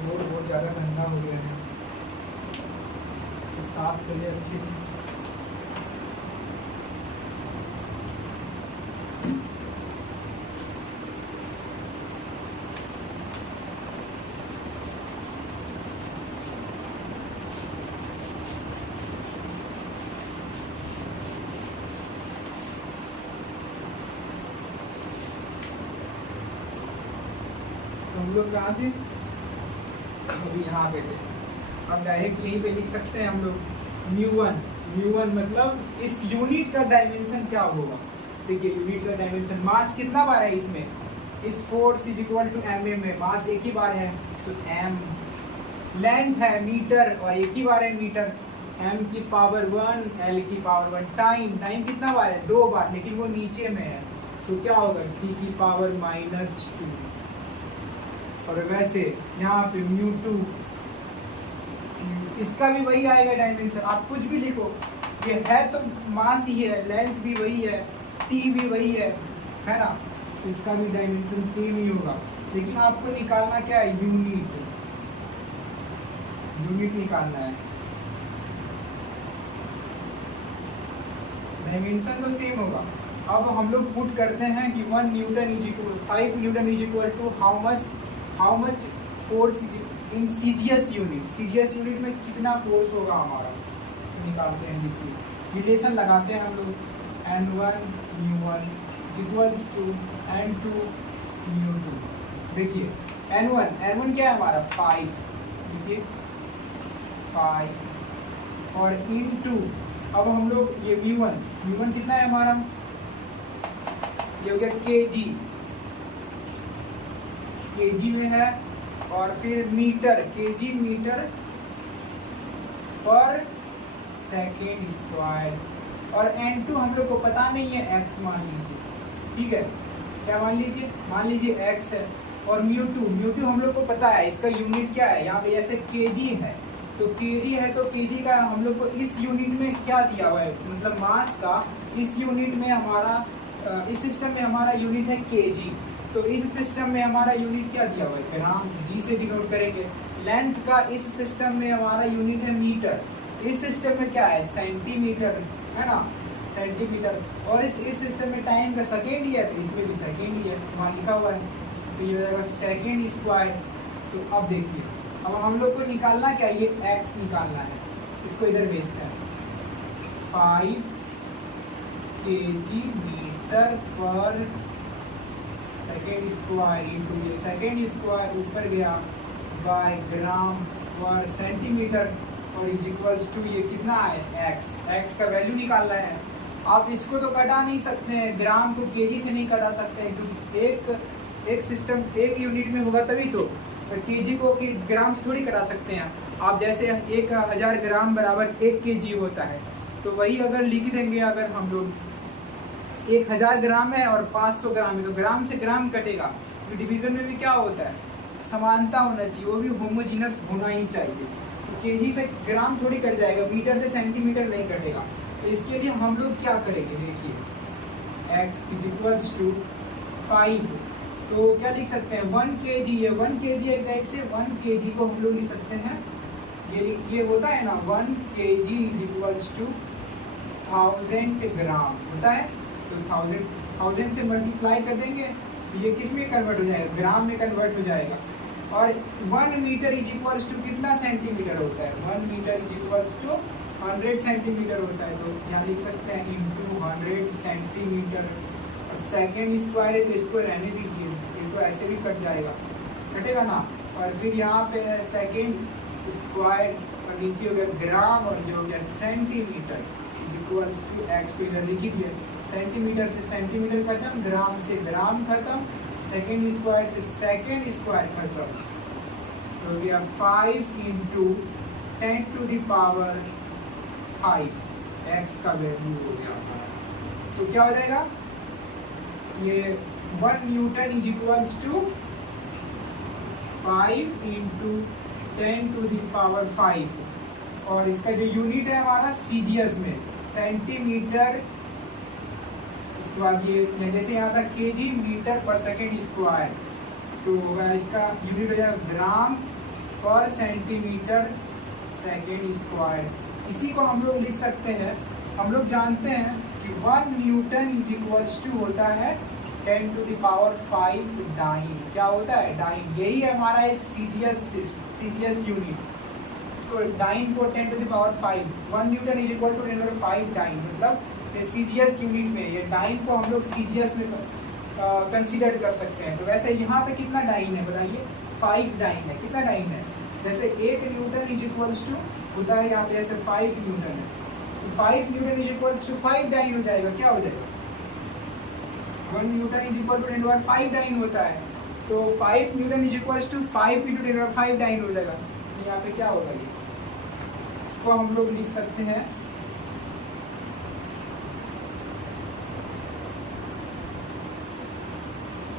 बहुत ज़्यादा गंदा हो गया है, तो साफ करिए अच्छे से। तो हम लोग कहाँ थे, अभी यहाँ पे थे। अब डायरेक्ट यहीं पे लिख सकते हैं हम लोग μ1 मतलब इस यूनिट का डायमेंशन क्या होगा। देखिए यूनिट का डायमेंशन, मास कितना बार है इसमें, इस force is equal to mm में, मास एक ही बार है तो m, लेंथ है मीटर और एक ही बार है मीटर, m की पावर 1 l की पावर 1, टाइम कितना बार है, 2 बार, लेकिन वो नीचे में है तो क्या होगा, t की पावर -2। और वैसे यहाँ पे μ2, इसका भी वही आएगा डायमेंशन, आप कुछ भी लिखो, ये है तो मास ही है, लेंथ भी वही है, t भी वही है ना, तो इसका भी डायमेंशन सेम ही होगा। लेकिन आपको निकालना क्या है, यूनिट निकालना है। डायमेंशन तो सेम होगा। अब हम लोग पुट करते हैं कि 1 newton is equal 5 newton is equal to how much force in CGS unit में कितना फोर्स होगा हमारा, तो निकालते हैं। देखिए रिलेशन लगाते हैं हम लोग, N1 μ1 इक्वल्स टू N2 μ2। देखिए N1 क्या है हमारा, 5, देखिए 5, और इनटू, अब हम लोग ये μ1 कितना है हमारा, ये हो गया kg में है, और फिर मीटर, kg मीटर पर सेकेंड स्क्वायर, और N2 हम लोग को पता नहीं है, x मान लीजिए, ठीक है, क्या मान लीजिए x है। और μ2 हम लोग को पता है, इसका यूनिट क्या है, यहाँ पे जैसे kg है तो kg है, तो kg का हम लोग को इस यूनिट में क्या दिया हुआ है, मतलब मास का इस यूनिट में हमारा, इस सिस्टम में हमारा यूनिट है kg, तो इस सिस्टम में हमारा यूनिट क्या दिया हुआ है, ग्राम, g से डिनोट करेंगे। लेंथ का इस सिस्टम में हमारा यूनिट है मीटर, इस सिस्टम में क्या है, सेंटीमीटर, है ना, सेंटीमीटर। और इस सिस्टम में टाइम का सेकेंड ही है, तो इसमें भी सेकेंड ही है, वहाँ लिखा हुआ है, तो ये हो जाएगा सेकेंड स्क्वायर। तो अब देखिए, अब हम लोग को निकालना क्या, ये x निकालना है, इसको इधर भेजते हैं, 5 kg मीटर पर सेकेंड स्क्वायर, इंटू ये सेकेंड स्क्वायर ऊपर गया बाय ग्राम पर सेंटीमीटर और इज इक्वल्स टू ये कितना है एक्स का वैल्यू निकालना है। आप इसको तो कटा नहीं सकते हैं, ग्राम को केजी से नहीं कटा सकते हैं, क्योंकि एक सिस्टम एक यूनिट में होगा तभी तो केजी को कि ग्राम से थोड़ी कटा सकते हैं आप। जैसे 1000 ग्राम बराबर 1 केजी होता है, तो वही अगर लिख देंगे, अगर हम लोग 1000 ग्राम है और 500 ग्राम है तो ग्राम से ग्राम कटेगा। तो डिवीजन में भी क्या होता है, समानता होना चाहिए, वो भी होमोजीनस होना ही चाहिए। तो केजी से ग्राम थोड़ी कट जाएगा, मीटर से सेंटीमीटर नहीं कटेगा। तो इसके लिए हम लोग क्या करेंगे, देखिए x इज इक्वल्स टू 5, तो क्या लिख सकते हैं 1 kg, ये 1 kg एक टाइप से 1 kg को हम लोग लिख सकते हैं, ये होता है ना 1 kg इज इक्वल्स टू 1000 ग्राम होता है। तो 1000 से मल्टीप्लाई कर देंगे तो ये किस में कन्वर्ट हो जाएगा, ग्राम में कन्वर्ट हो जाएगा। और 1 मीटर इज इक्वल्स टू कितना सेंटीमीटर होता है, 1 metre is equals to 100 centimetre होता है। तो यहाँ लिख सकते हैं इंटू 100 सेंटीमीटर। और सेकेंड स्क्वायर है तो इसको रहने दीजिए, ये तो ऐसे भी कट जाएगा, कटेगा ना। और फिर यहाँ पे है सेकेंड स्क्वायर और नीचे हो गया ग्राम और ये हो गया centimetre is equals to x. तो इधर लिख दिया, सेंटीमीटर से सेंटीमीटर खत्म, ग्राम से ग्राम खत्म, सेकेंड स्क्वायर से सेकेंड स्क्वायर खत्म। तो गया 5 into 10 to the power 5 x का वैल्यू हो गया। तो क्या हो जाएगा, ये 1 newton is equals to 5 into 10 to the power 5। और इसका जो यूनिट है हमारा सीजीएस में सेंटीमीटर, उसके बाद ये जैसे यहाँ था केजी मीटर पर सेकेंड स्क्वायर, तो इसका यूनिट हो जाएगा ग्राम पर सेंटीमीटर सेकेंड स्क्वायर। इसी को हम लोग लिख सकते हैं, हम लोग जानते हैं कि 1 न्यूटन इज इक्वल्स टू होता है 10 टू द पावर 5 डाइन। क्या होता है, डाइन। यही है हमारा एक सीजीएस यूनिट। इसको डाइन को 10 to the power 5, 1 newton is equal to 10 to the 5 dyne, मतलब ये सीजीएस यूनिट में, ये डाइन को हम लोग सीजीएस में कंसीडर कर सकते हैं। तो वैसे यहाँ पे कितना डाइन है बताइए, 5 डाइन है। कितना डाइन है, जैसे 1 न्यूटन इज इक्वल्स टू होता है यहाँ पे ऐसे 5 न्यूटन है, तो 5 newton is equals to 5 dyne हो जाएगा। क्या हो जाएगा, 1 newton is equal to 10 to 5 dyne होता है, तो 5 newton is equals to 5 into 10 to 5 dyne हो जाएगा। तो यहाँ पे क्या होगा, ये इसको हम लोग लिख सकते हैं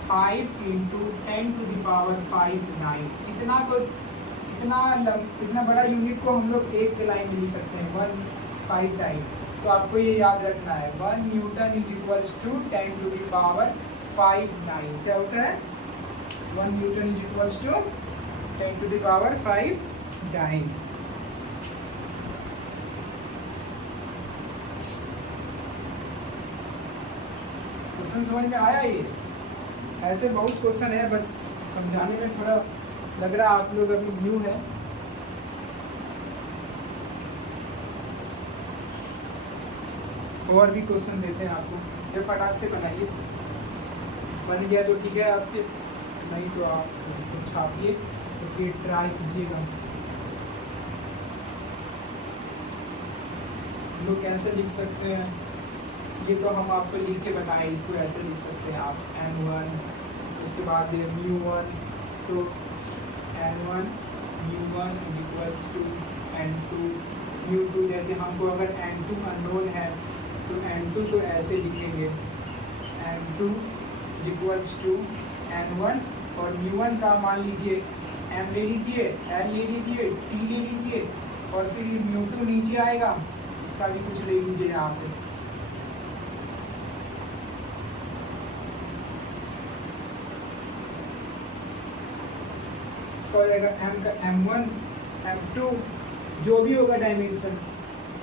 5 इंटू 10 टू द पावर 5 9। इतना बड़ा यूनिट को हम लोग एक लाइन में लिख सकते हैं 1 5 टाइम। तो आपको ये याद रखना है 1 newton is equals to 10 to the power 5 9। क्या होता है, 1 newton is equals to 10 to the power 5 9। Question समझ में आया, ये ऐसे बहुत क्वेश्चन है, बस समझाने में थोड़ा लग रहा है आप लोग अभी न्यू है। और भी क्वेश्चन देते हैं आपको, ये फटाक से बनाइए, बन गया तो ठीक है आपसे, नहीं तो आप छापिए तो फिर ट्राई कीजिएगा। लोग कैसे लिख सकते हैं, ये तो हम आपको लिख के बताएं, इसको ऐसे लिख सकते हैं आप n1, उसके बाद μ1, तो n1 μ1 is equals to n2 μ2। जैसे हमको अगर n2 अननोन है तो n2 को ऐसे लिखेंगे n2 is equals to n1, और μ1 का मान लीजिए m ले लीजिए, n ले लीजिए, t ले लीजिए, और फिर μ2 नीचे आएगा, इसका भी कुछ ले लीजिए यहाँ पे। इसका हो जाएगा m का m1 m2 जो भी होगा डायमेंशन,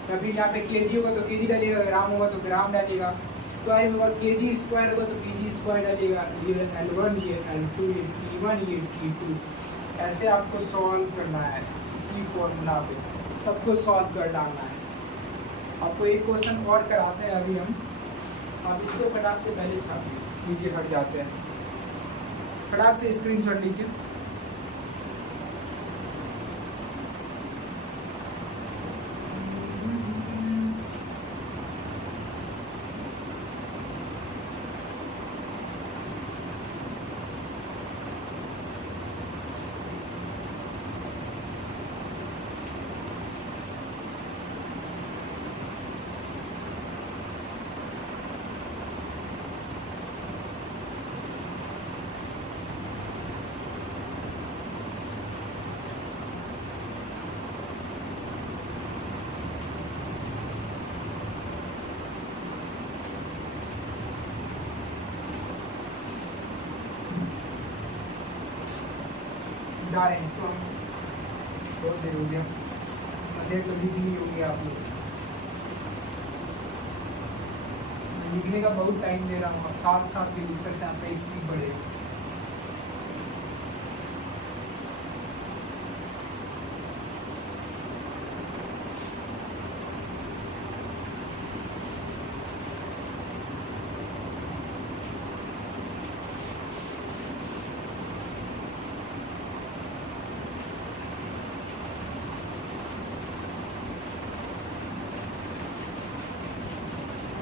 कभी यहाँ पे kg होगा तो kg डालेगा, ग्राम होगा तो ग्राम डालेगा, स्क्वायर होगा kg स्क्वायर होगा तो kg स्क्वायर डालेगा। ये L1 ये L2 ये T1 ये T2, ऐसे आपको सॉल्व करना है, इसी फॉर्मूला पे सबको सॉल्व कर डालना है। आपको एक क्वेश्चन और कराते हैं अभी हम, आप इसको फटाक से पहले छापिए, नीचे हट जाते हैं, फटाक से स्क्रीनशॉट लीजिए। जा रहे हैं इसको हम, बहुत देर हो गया, देर तो भी नहीं होगी आप लोग, लिखने का बहुत टाइम दे रहा हूँ, आप साथ साथ भी लिख सकते हैं, आपका स्पीड बढ़ेगा।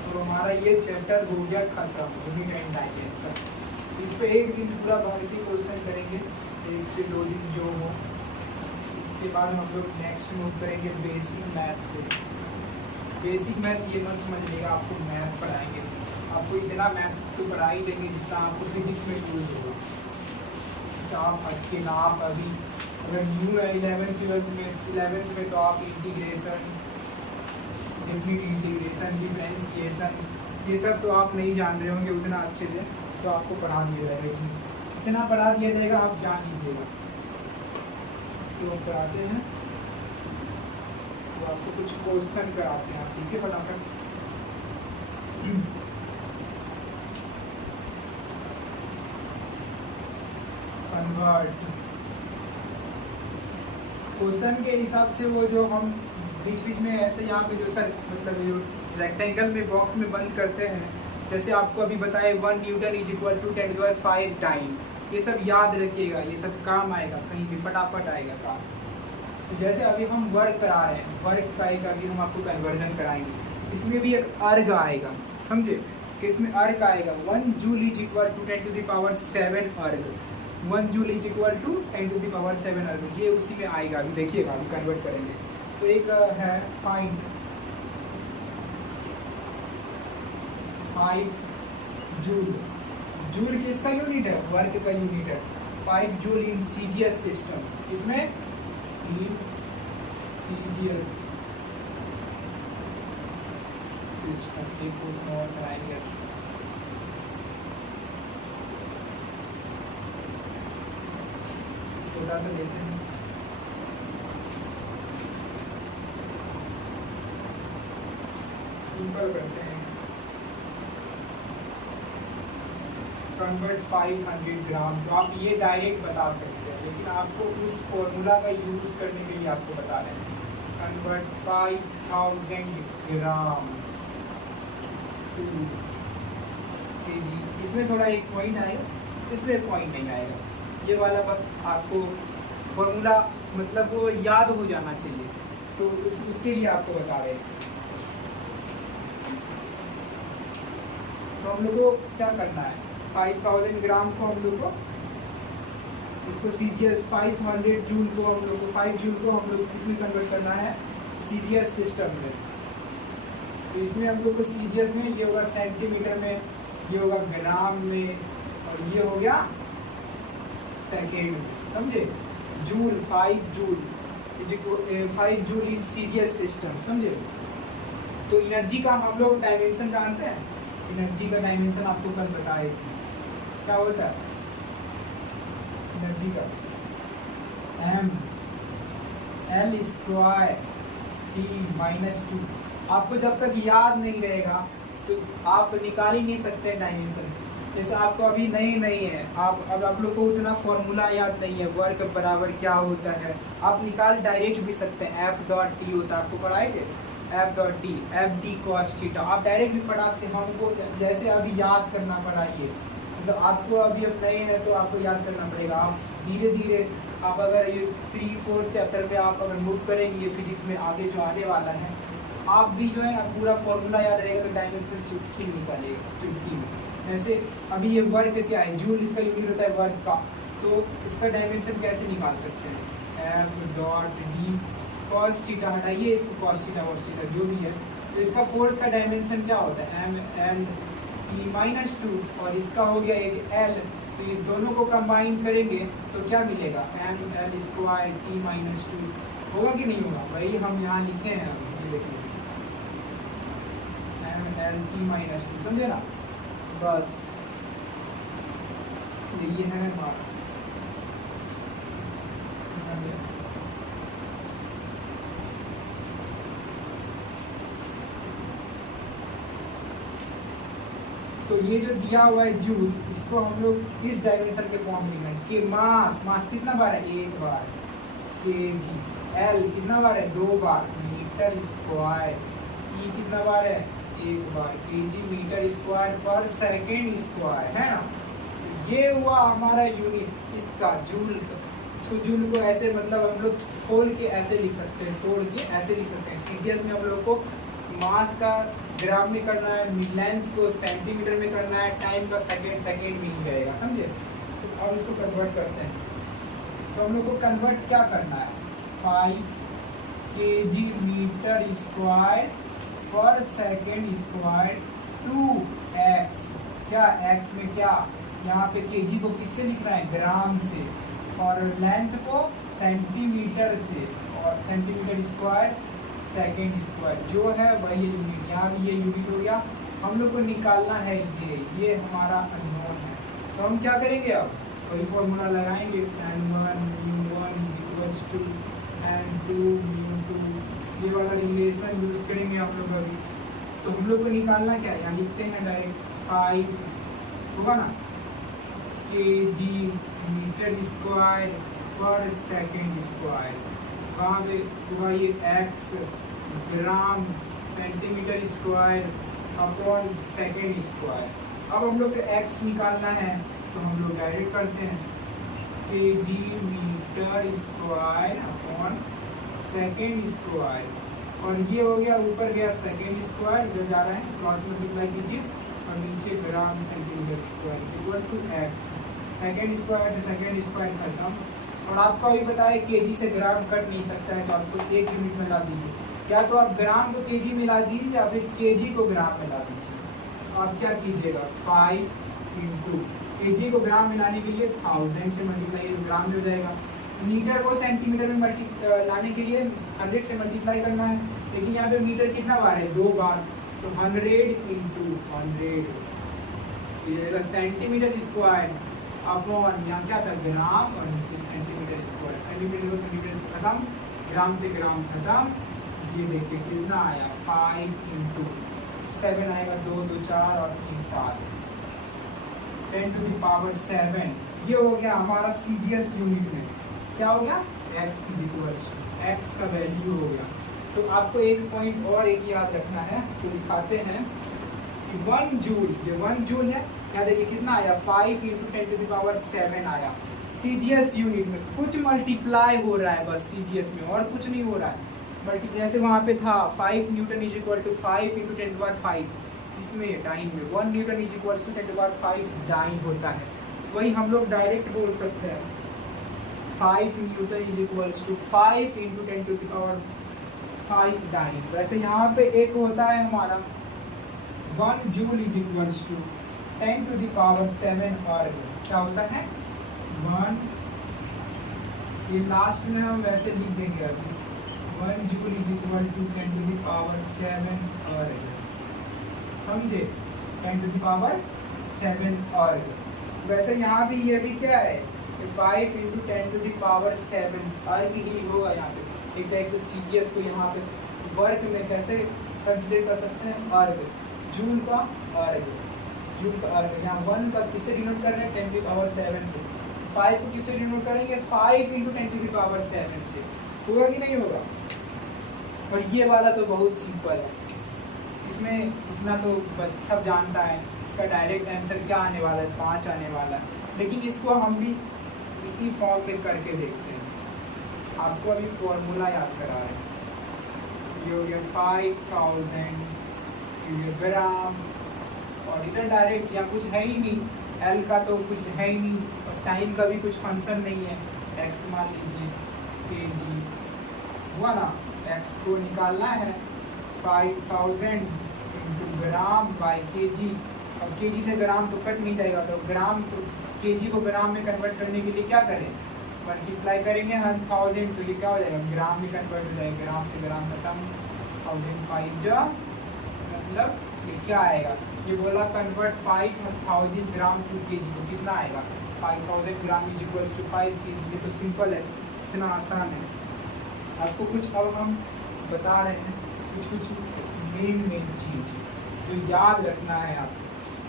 तो हमारा ये चैप्टर हो गया खत्म, यूनिट एंड डायमेंशन। इस पे एक दिन पूरा भारतीय क्वेश्चन करेंगे, 1 से 2 दिन जो हो। इसके बाद हम लोग नेक्स्ट मूव करेंगे बेसिक मैथ पे। बेसिक मैथ ये मत समझिएगा आपको मैथ पढ़ाएंगे, आपको इतना मैथ तो पढ़ा ही देंगे जितना आपको फिजिक्स में यूज होगा। आप हटके ना, आप अभी अगर न्यू है 11th में तो आप इंटीग्रेशन, डेफिनिट इंटीग्रेशन, डिफरेंशिएशन, ये सब तो आप नहीं जान रहे होंगे उतना अच्छे से, तो आपको पढ़ा दिया जाएगा, इसमें इतना पढ़ा दिया जाएगा आप जान लीजिएगा। तो कराते हैं, तो आपको कुछ क्वेश्चन कराते हैं, आप लिखिए फटाफट। कन्वर्ट क्वेश्चन के हिसाब से वो जो हम बीच बीच में ऐसे यहाँ पे जो सर मतलब जो रेक्टेंगल में बॉक्स में बंद करते हैं, जैसे आपको अभी बताए 1 newton is equal to 10⁵ time, ये सब याद रखिएगा, ये सब काम आएगा, कहीं भी फटाफट आएगा काम। तो जैसे अभी हम वर्क करा रहे हैं, वर्क का एक अभी हम आपको कन्वर्जन कराएंगे, इसमें भी एक अर्ग आएगा, समझे कि इसमें अर्ग आएगा 1 जूल इज इक्वल टू 10⁷ अर्ग, 1 जूल इज इक्वल टू 10⁷ अर्ग, ये उसी में आएगा। अभी देखिएगा, अभी कन्वर्ट करेंगे। तो एक है फाइंड 5 जूल, जूल किसका यूनिट है? वर्क का यूनिट है। 5 जूल इन सीजीएस सिस्टम, इसमें इन सीजीएस सिस्टम, एक उसमें और कराएंगे। छोटा सा लेते हैं, सिंपल करते हैं। कन्वर्ट 500 ग्राम, तो आप ये डायरेक्ट बता सकते हैं, लेकिन आपको उस फॉर्मूला का यूज करने के लिए आपको बता रहे हैं। कन्वर्ट 5000 ग्राम टू केजी, इसमें थोड़ा एक पॉइंट आएगा, इसमें पॉइंट नहीं आएगा, ये वाला बस आपको फॉर्मूला मतलब वो याद हो जाना चाहिए, तो उसके लिए आपको बता रहे हैं। तो हम लोग को क्या करना है, 5000 ग्राम को हम लोग को, इसको सीजीएस 500 जूल को हम लोग को, 5 जूल को हम लोग इसमें कन्वर्ट करना है सीजीएस सिस्टम में। तो इसमें हम लोग को सीजीएस में ये होगा सेंटीमीटर में, ये होगा ग्राम में, और ये हो गया सेकेंड में, समझे। Joule 5 joule 5 joule in CGS system, समझे। तो एनर्जी का हम लोग डायमेंशन जानते हैं, एनर्जी का डायमेंशन आपको कल बताए क्या होता है एनर्जी का, mL² T-2। आपको जब तक याद नहीं रहेगा तो आप निकाल ही नहीं सकते डायमेंशन। जैसे आपको अभी नहीं है, आप लोग को उतना फॉर्मूला याद नहीं है, वर्क बराबर क्या होता है, आप निकाल डायरेक्ट भी सकते हैं। F.T होता है, आपको पढ़ाए थे F.T, FD cos थीटा, आप डायरेक्ट भी फटाक से, हमको जैसे अभी याद करना पड़ा ये, मतलब आपको अभी अब नए हैं तो आपको याद करना पड़ेगा। आप धीरे धीरे आप अगर ये 3-4 चैप्टर पे आप अगर मूव करेंगे फिजिक्स में आगे जो आने वाला है, आप भी जो है ना पूरा फॉर्मूला याद रहेगा तो डायमेंशन चुटकी निकालेगा, चुटकी में। जैसे अभी ये वर्क क्या है, जूल इसका यूनिट होता है वर्क का, तो इसका डायमेंशन कैसे निकाल सकते हैं, F.D cos थीटा, हटाइए इसको, cos थीटा जो भी है, तो इसका फोर्स का डायमेंशन क्या होता है, mL T-2, और इसका हो गया एक L, तो इस दोनों को कंबाइन करेंगे तो क्या मिलेगा, mL² T-2 होगा कि नहीं होगा, वही हम यहाँ लिखे हैं, ये देखिए mL T-2, समझे ना। बस ये है हमारा, तो ये जो दिया हुआ है जूल, इसको हम लोग किस डायमेंशन के फॉर्म में लिखेंगे कि मास कितना बार है, एक बार, केजी, एल कितना बार है, दो बार, मीटर स्क्वायर, ई कितना बार है, एक बार, केजी मीटर स्क्वायर पर सेकेंड स्क्वायर, है ना। ये हुआ हमारा यूनिट इसका जूल का। इसको जूल को ऐसे मतलब हम लोग खोल के ऐसे लिख सकते हैं, तोड़ के ऐसे लिख सकते हैं। सीजीएस में हम लोग को मास का ग्राम में करना है, लेंथ को सेंटीमीटर में करना है, टाइम का सेकेंड में ही रहेगा, समझे। तो अब इसको कन्वर्ट करते हैं। तो हम लोग को कन्वर्ट क्या करना है, 5 kg मीटर स्क्वायर पर सेकेंड स्क्वायर 2x, क्या x में क्या, यहाँ पे kg को किससे लिखना है, ग्राम से, और लेंथ को सेंटीमीटर से, और सेंटीमीटर स्क्वायर सेकेंड स्क्वायर जो है वही यूनिट, यहाँ भी ये यूनिट हो गया। हम लोग को निकालना है ये हमारा अननोन है। तो हम क्या करेंगे, अब वही फॉर्मूला लगाएंगे, n1 μ1 = n2 μ2, ये वाला रिलेशन यूज करेंगे हम लोग अभी। तो हम लोग को निकालना क्या है, यहाँ लिखते हैं डायरेक्ट 5 होगा ना, kg मीटर स्क्वायर पर सेकेंड स्क्वायर, वहाँ पे होगा ये x ग्राम centimetre square upon second square. अब हम लोग को x निकालना है, तो हम लोग डायरेक्ट करते हैं kg metre square upon second square, और ये हो गया ऊपर गया सेकेंड स्क्वायर जो जा रहा है क्रॉस मल्टीप्लाई कीजिए, और नीचे gram centimetre square equal to x, second square से सेकेंड स्क्वायर खत्म। और आपको अभी पता है केजी से ग्राम कट नहीं सकता है, तो आपको एक यूनिट में ला दीजिए, क्या तो आप ग्राम को केजी में ला दीजिए या फिर केजी को ग्राम में ला दीजिए। तो आप क्या कीजिएगा, 5 इंटू केजी को ग्राम में लाने के लिए 1000 से मल्टीप्लाई, ग्राम में हो जाएगा। मीटर को सेंटीमीटर में लाने के लिए 100 से मल्टीप्लाई करना है, लेकिन यहाँ पे मीटर कितना बार है, 2 बार, तो 100 इंटू 100 सेंटीमीटर स्क्वायर अपॉन यहाँ क्या था, ग्राम, और नीचे सेंटीमीटर स्क्वायर, सेंटीमीटर को सेंटीमीटर से खत्म, ग्राम से ग्राम खत्म। ये देखिए कितना आया, 5 इंटू 7 आएगा, 2 2 4 और 3 7, 10⁻7। ये हो गया हमारा सीजीएस यूनिट में, क्या हो गया, x का वैल्यू हो गया। तो आपको एक पॉइंट और एक याद रखना है, तो दिखाते हैं कि 1 जूल, ये 1 जूल है, यहाँ देखिए कितना आया, 5 इंटू 10⁻7 आया। सीजीएस यूनिट में कुछ मल्टीप्लाई हो रहा है बस सीजीएस में, और कुछ नहीं हो रहा है। मल्टीप्लाई जैसे वहाँ पे था 5 newton is equal to 5 into 10⁻5, इसमें डाइन में 1 newton is equal to 10⁻5 dyne होता है। वही हम लोग डायरेक्ट बोल सकते हैं 5 newton is equal to 5 into 10⁻5 dyne. वैसे यहाँ पे एक होता है हमारा 1 जूल इज इक्वल टू 10⁻7 अर्ग, क्या होता है 1, ये लास्ट में हम वैसे लिख देंगे अभी, 1 जूल इज इक्वल टू 10⁻7 अर्ग, समझे, 10⁻7 अर्ग। वैसे यहाँ भी ये भी क्या है, 5 इंटू 10⁻7 अर्ग ही होगा। यहाँ पे एक टाइप से सीजीएस को यहाँ पे वर्क में कैसे कंसिडर कर सकते हैं, अर्ग, जूल का अर्ग, जूल का अर्ग। यहाँ 1 का किससे डिनोट कर रहे हैं, 10⁻7 से, 5 को किससे डिनोट करेंगे, 5 इंटू 10⁻7 से, होगा कि नहीं होगा। और ये वाला तो बहुत सिंपल है, इसमें इतना तो सब जानता है, इसका डायरेक्ट आंसर क्या आने वाला है, 5 आने वाला है। लेकिन इसको हम भी इसी फॉर्म में करके देखते हैं, आपको अभी फॉर्मूला याद करा रहे हैं। ये हो गया 5000 ग्राम, और इधर डायरेक्ट या कुछ है ही नहीं, एल का तो कुछ है ही नहीं, और टाइम का भी कुछ फंक्शन नहीं है, एक्स मान लीजिए केजी हुआ ना, एक्स को निकालना है 5000 इंटू ग्राम बाई केजी। अब केजी से ग्राम तो कट नहीं जाएगा, तो ग्राम को केजी को ग्राम में कन्वर्ट करने के लिए क्या करें, मल्टीप्लाई करेंगे 1000, तो ये क्या हो जाएगा, ग्राम में कन्वर्ट हो जाएगा, ग्राम से ग्राम खत्म, 1005 जा, मतलब ये क्या आएगा, ये बोला कन्वर्ट 5000 ग्राम टू केजी, तो कितना आएगा, 5000 gram is equal to 5 kg. ये तो सिंपल है, इतना आसान है। आपको कुछ अब हम बता रहे हैं कुछ मेन चीज़ जो याद रखना है आपको,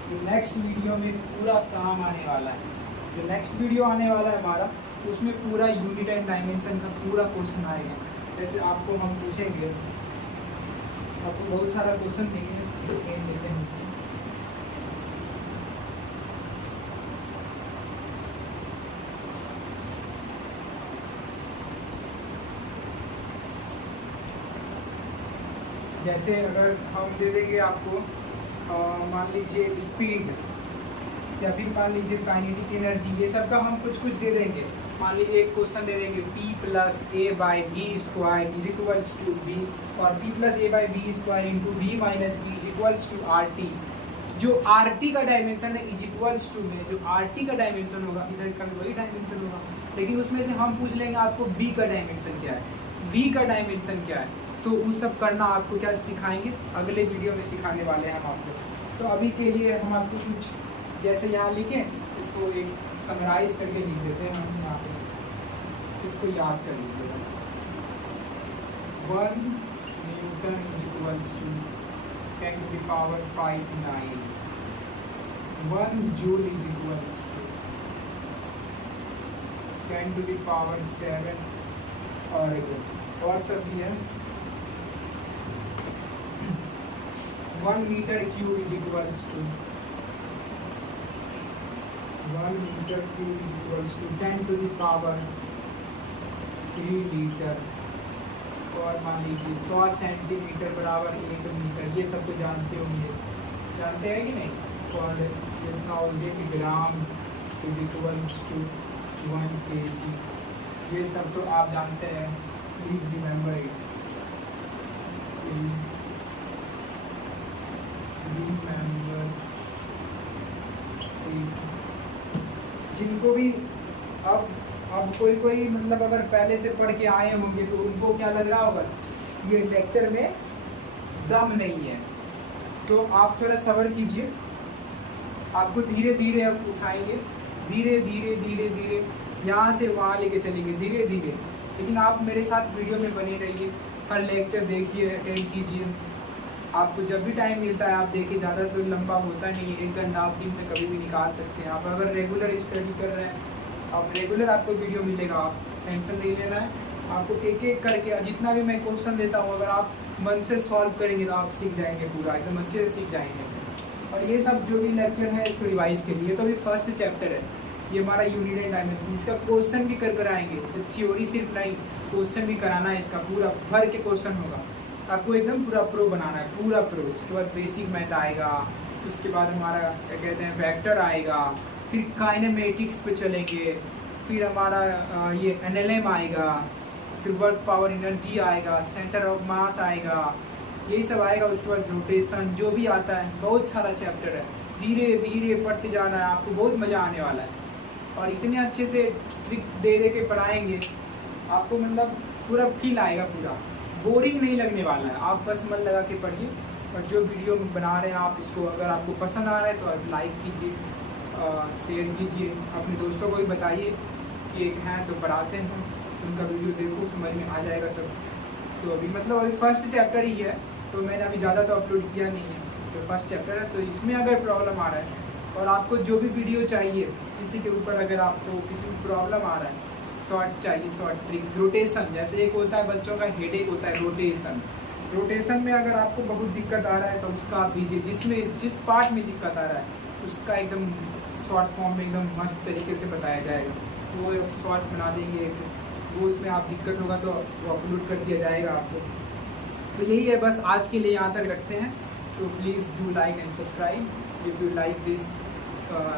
जो नेक्स्ट वीडियो में पूरा काम आने वाला है। जो नेक्स्ट वीडियो आने वाला है हमारा, उसमें पूरा यूनिट एंड डायमेंशन का पूरा क्वेश्चन आएगा। जैसे आपको हम पूछेंगे, आपको बहुत सारा क्वेश्चन देंगे, तो लेते हैं। जैसे अगर हम दे देंगे आपको मान लीजिए स्पीड, या फिर मान लीजिए काइनेटिक एनर्जी, ये सब का हम कुछ दे देंगे। मान लीजिए एक क्वेश्चन दे देंगे P + a/b² = b, और P + a/b² × b - b = RT। जो RT का डायमेंशन है इक्वल्स टू में, जो RT का डायमेंशन होगा इधर का वही डायमेंशन होगा, लेकिन उसमें से हम पूछ लेंगे आपको B का डायमेंशन क्या है, V का डायमेंशन क्या है। तो वो सब करना आपको क्या सिखाएंगे, अगले वीडियो में सिखाने वाले हैं हम आपको। तो अभी के लिए हम आपको कुछ जैसे यहाँ लिखें, इसको एक समराइज करके लिख देते हैं हम यहाँ पे, इसको याद कर लीजिएगा। 1 न्यूटन = 10⁵ 9। 1 जूल = 10⁷ और सब भी है। 1 metre cube = 1 metre cube = 10⁻³ litre, और मान लीजिए 100 सेंटीमीटर = 1 मीटर। ये सब तो जानते होंगे, जानते हैं कि नहीं। और 1000 ग्राम = 1 kg, ये सब तो आप जानते हैं। Please remember it, please remember it. जिनको भी अब कोई मतलब अगर पहले से पढ़ के आए होंगे तो उनको क्या लग रहा होगा, ये लेक्चर में दम नहीं है, तो आप थोड़ा सब्र कीजिए। आपको धीरे धीरे अब उठाएंगे, धीरे धीरे यहाँ से वहाँ लेके चलेंगे धीरे धीरे। लेकिन आप मेरे साथ वीडियो में बने रहिए, हर लेक्चर देखिए, अटेंड कीजिए। आपको जब भी टाइम मिलता है आप देखिए, ज़्यादा तो लंबा होता नहीं है, 1 घंटा आप दिन में कभी भी निकाल सकते हैं। आप अगर रेगुलर स्टडी कर रहे हैं, आप रेगुलर आपको वीडियो मिलेगा, आप टेंशन नहीं लेना है। आपको एक करके जितना भी मैं क्वेश्चन देता हूँ, अगर आप मन से सॉल्व करेंगे तो आप सीख जाएंगे, पूरा एकदम अच्छे से सीख जाएंगे। और ये सब जो भी लेक्चर है इसको रिवाइज के लिए, तो अभी फर्स्ट चैप्टर है ये हमारा यूनिट एंड डायमेंशन। इसका क्वेश्चन भी कर आएंगे, तो थ्योरी सिर्फ नहीं, क्वेश्चन भी कराना है। इसका पूरा भर के क्वेश्चन होगा, आपको एकदम पूरा प्रो बनाना है, पूरा प्रो। उसके बाद बेसिक मैथ आएगा, उसके बाद हमारा क्या कहते हैं वेक्टर आएगा, फिर काइनेमेटिक्स पे चलेंगे, फिर हमारा ये NLM आएगा, फिर वर्क पावर एनर्जी आएगा, सेंटर ऑफ मास आएगा, यही सब आएगा। उसके बाद रोटेशन, जो भी आता है, बहुत सारा चैप्टर है। धीरे धीरे पढ़ते जाना है, आपको बहुत मज़ा आने वाला है। और इतने अच्छे से ट्रिक दे के पढ़ाएंगे, आपको मतलब पूरा फील आएगा, पूरा बोरिंग नहीं लगने वाला है। आप बस मन लगा के पढ़िए, और जो वीडियो बना रहे हैं आप इसको अगर आपको पसंद आ रहा है तो आप लाइक कीजिए, शेयर कीजिए, अपने दोस्तों को भी बताइए कि एक हैं तो पढ़ाते हैं, उनका वीडियो देखो, समझ में आ जाएगा सब। तो अभी मतलब अभी फर्स्ट चैप्टर ही है, तो मैंने अभी ज़्यादा तो अपलोड किया नहीं है, तो फर्स्ट चैप्टर है। तो इसमें अगर प्रॉब्लम आ रहा है, और आपको जो भी वीडियो चाहिए किसी के ऊपर, अगर आपको किसी में प्रॉब्लम आ रहा है, शॉर्ट चाहिए, शॉर्ट ट्रिक, रोटेशन, जैसे एक होता है बच्चों का हेडेक होता है, रोटेशन में अगर आपको बहुत दिक्कत आ रहा है तो उसका आप दीजिए, जिस पार्ट में दिक्कत आ रहा है उसका एकदम शॉर्ट फॉर्म में एकदम मस्त तरीके से बताया जाएगा। तो वो शॉर्ट बना देंगे, वो उसमें आप दिक्कत होगा तो वो अपलोड कर दिया जाएगा आपको। तो यही है, बस आज के लिए यहाँ तक रखते हैं। तो please do like and subscribe if you like this,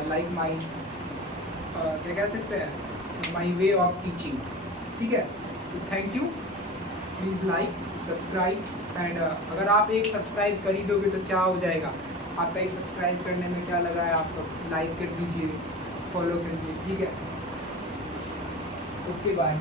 like my क्या कह सकते हैं, माई वे ऑफ टीचिंग, ठीक है। तो thank you, please like subscribe. And अगर आप एक सब्सक्राइब कर ही दोगे तो क्या हो जाएगा, आपका एक सब्सक्राइब करने में क्या लगा है, आप लाइक कर दीजिए, फॉलो कर दीजिए, ठीक है। Okay bye.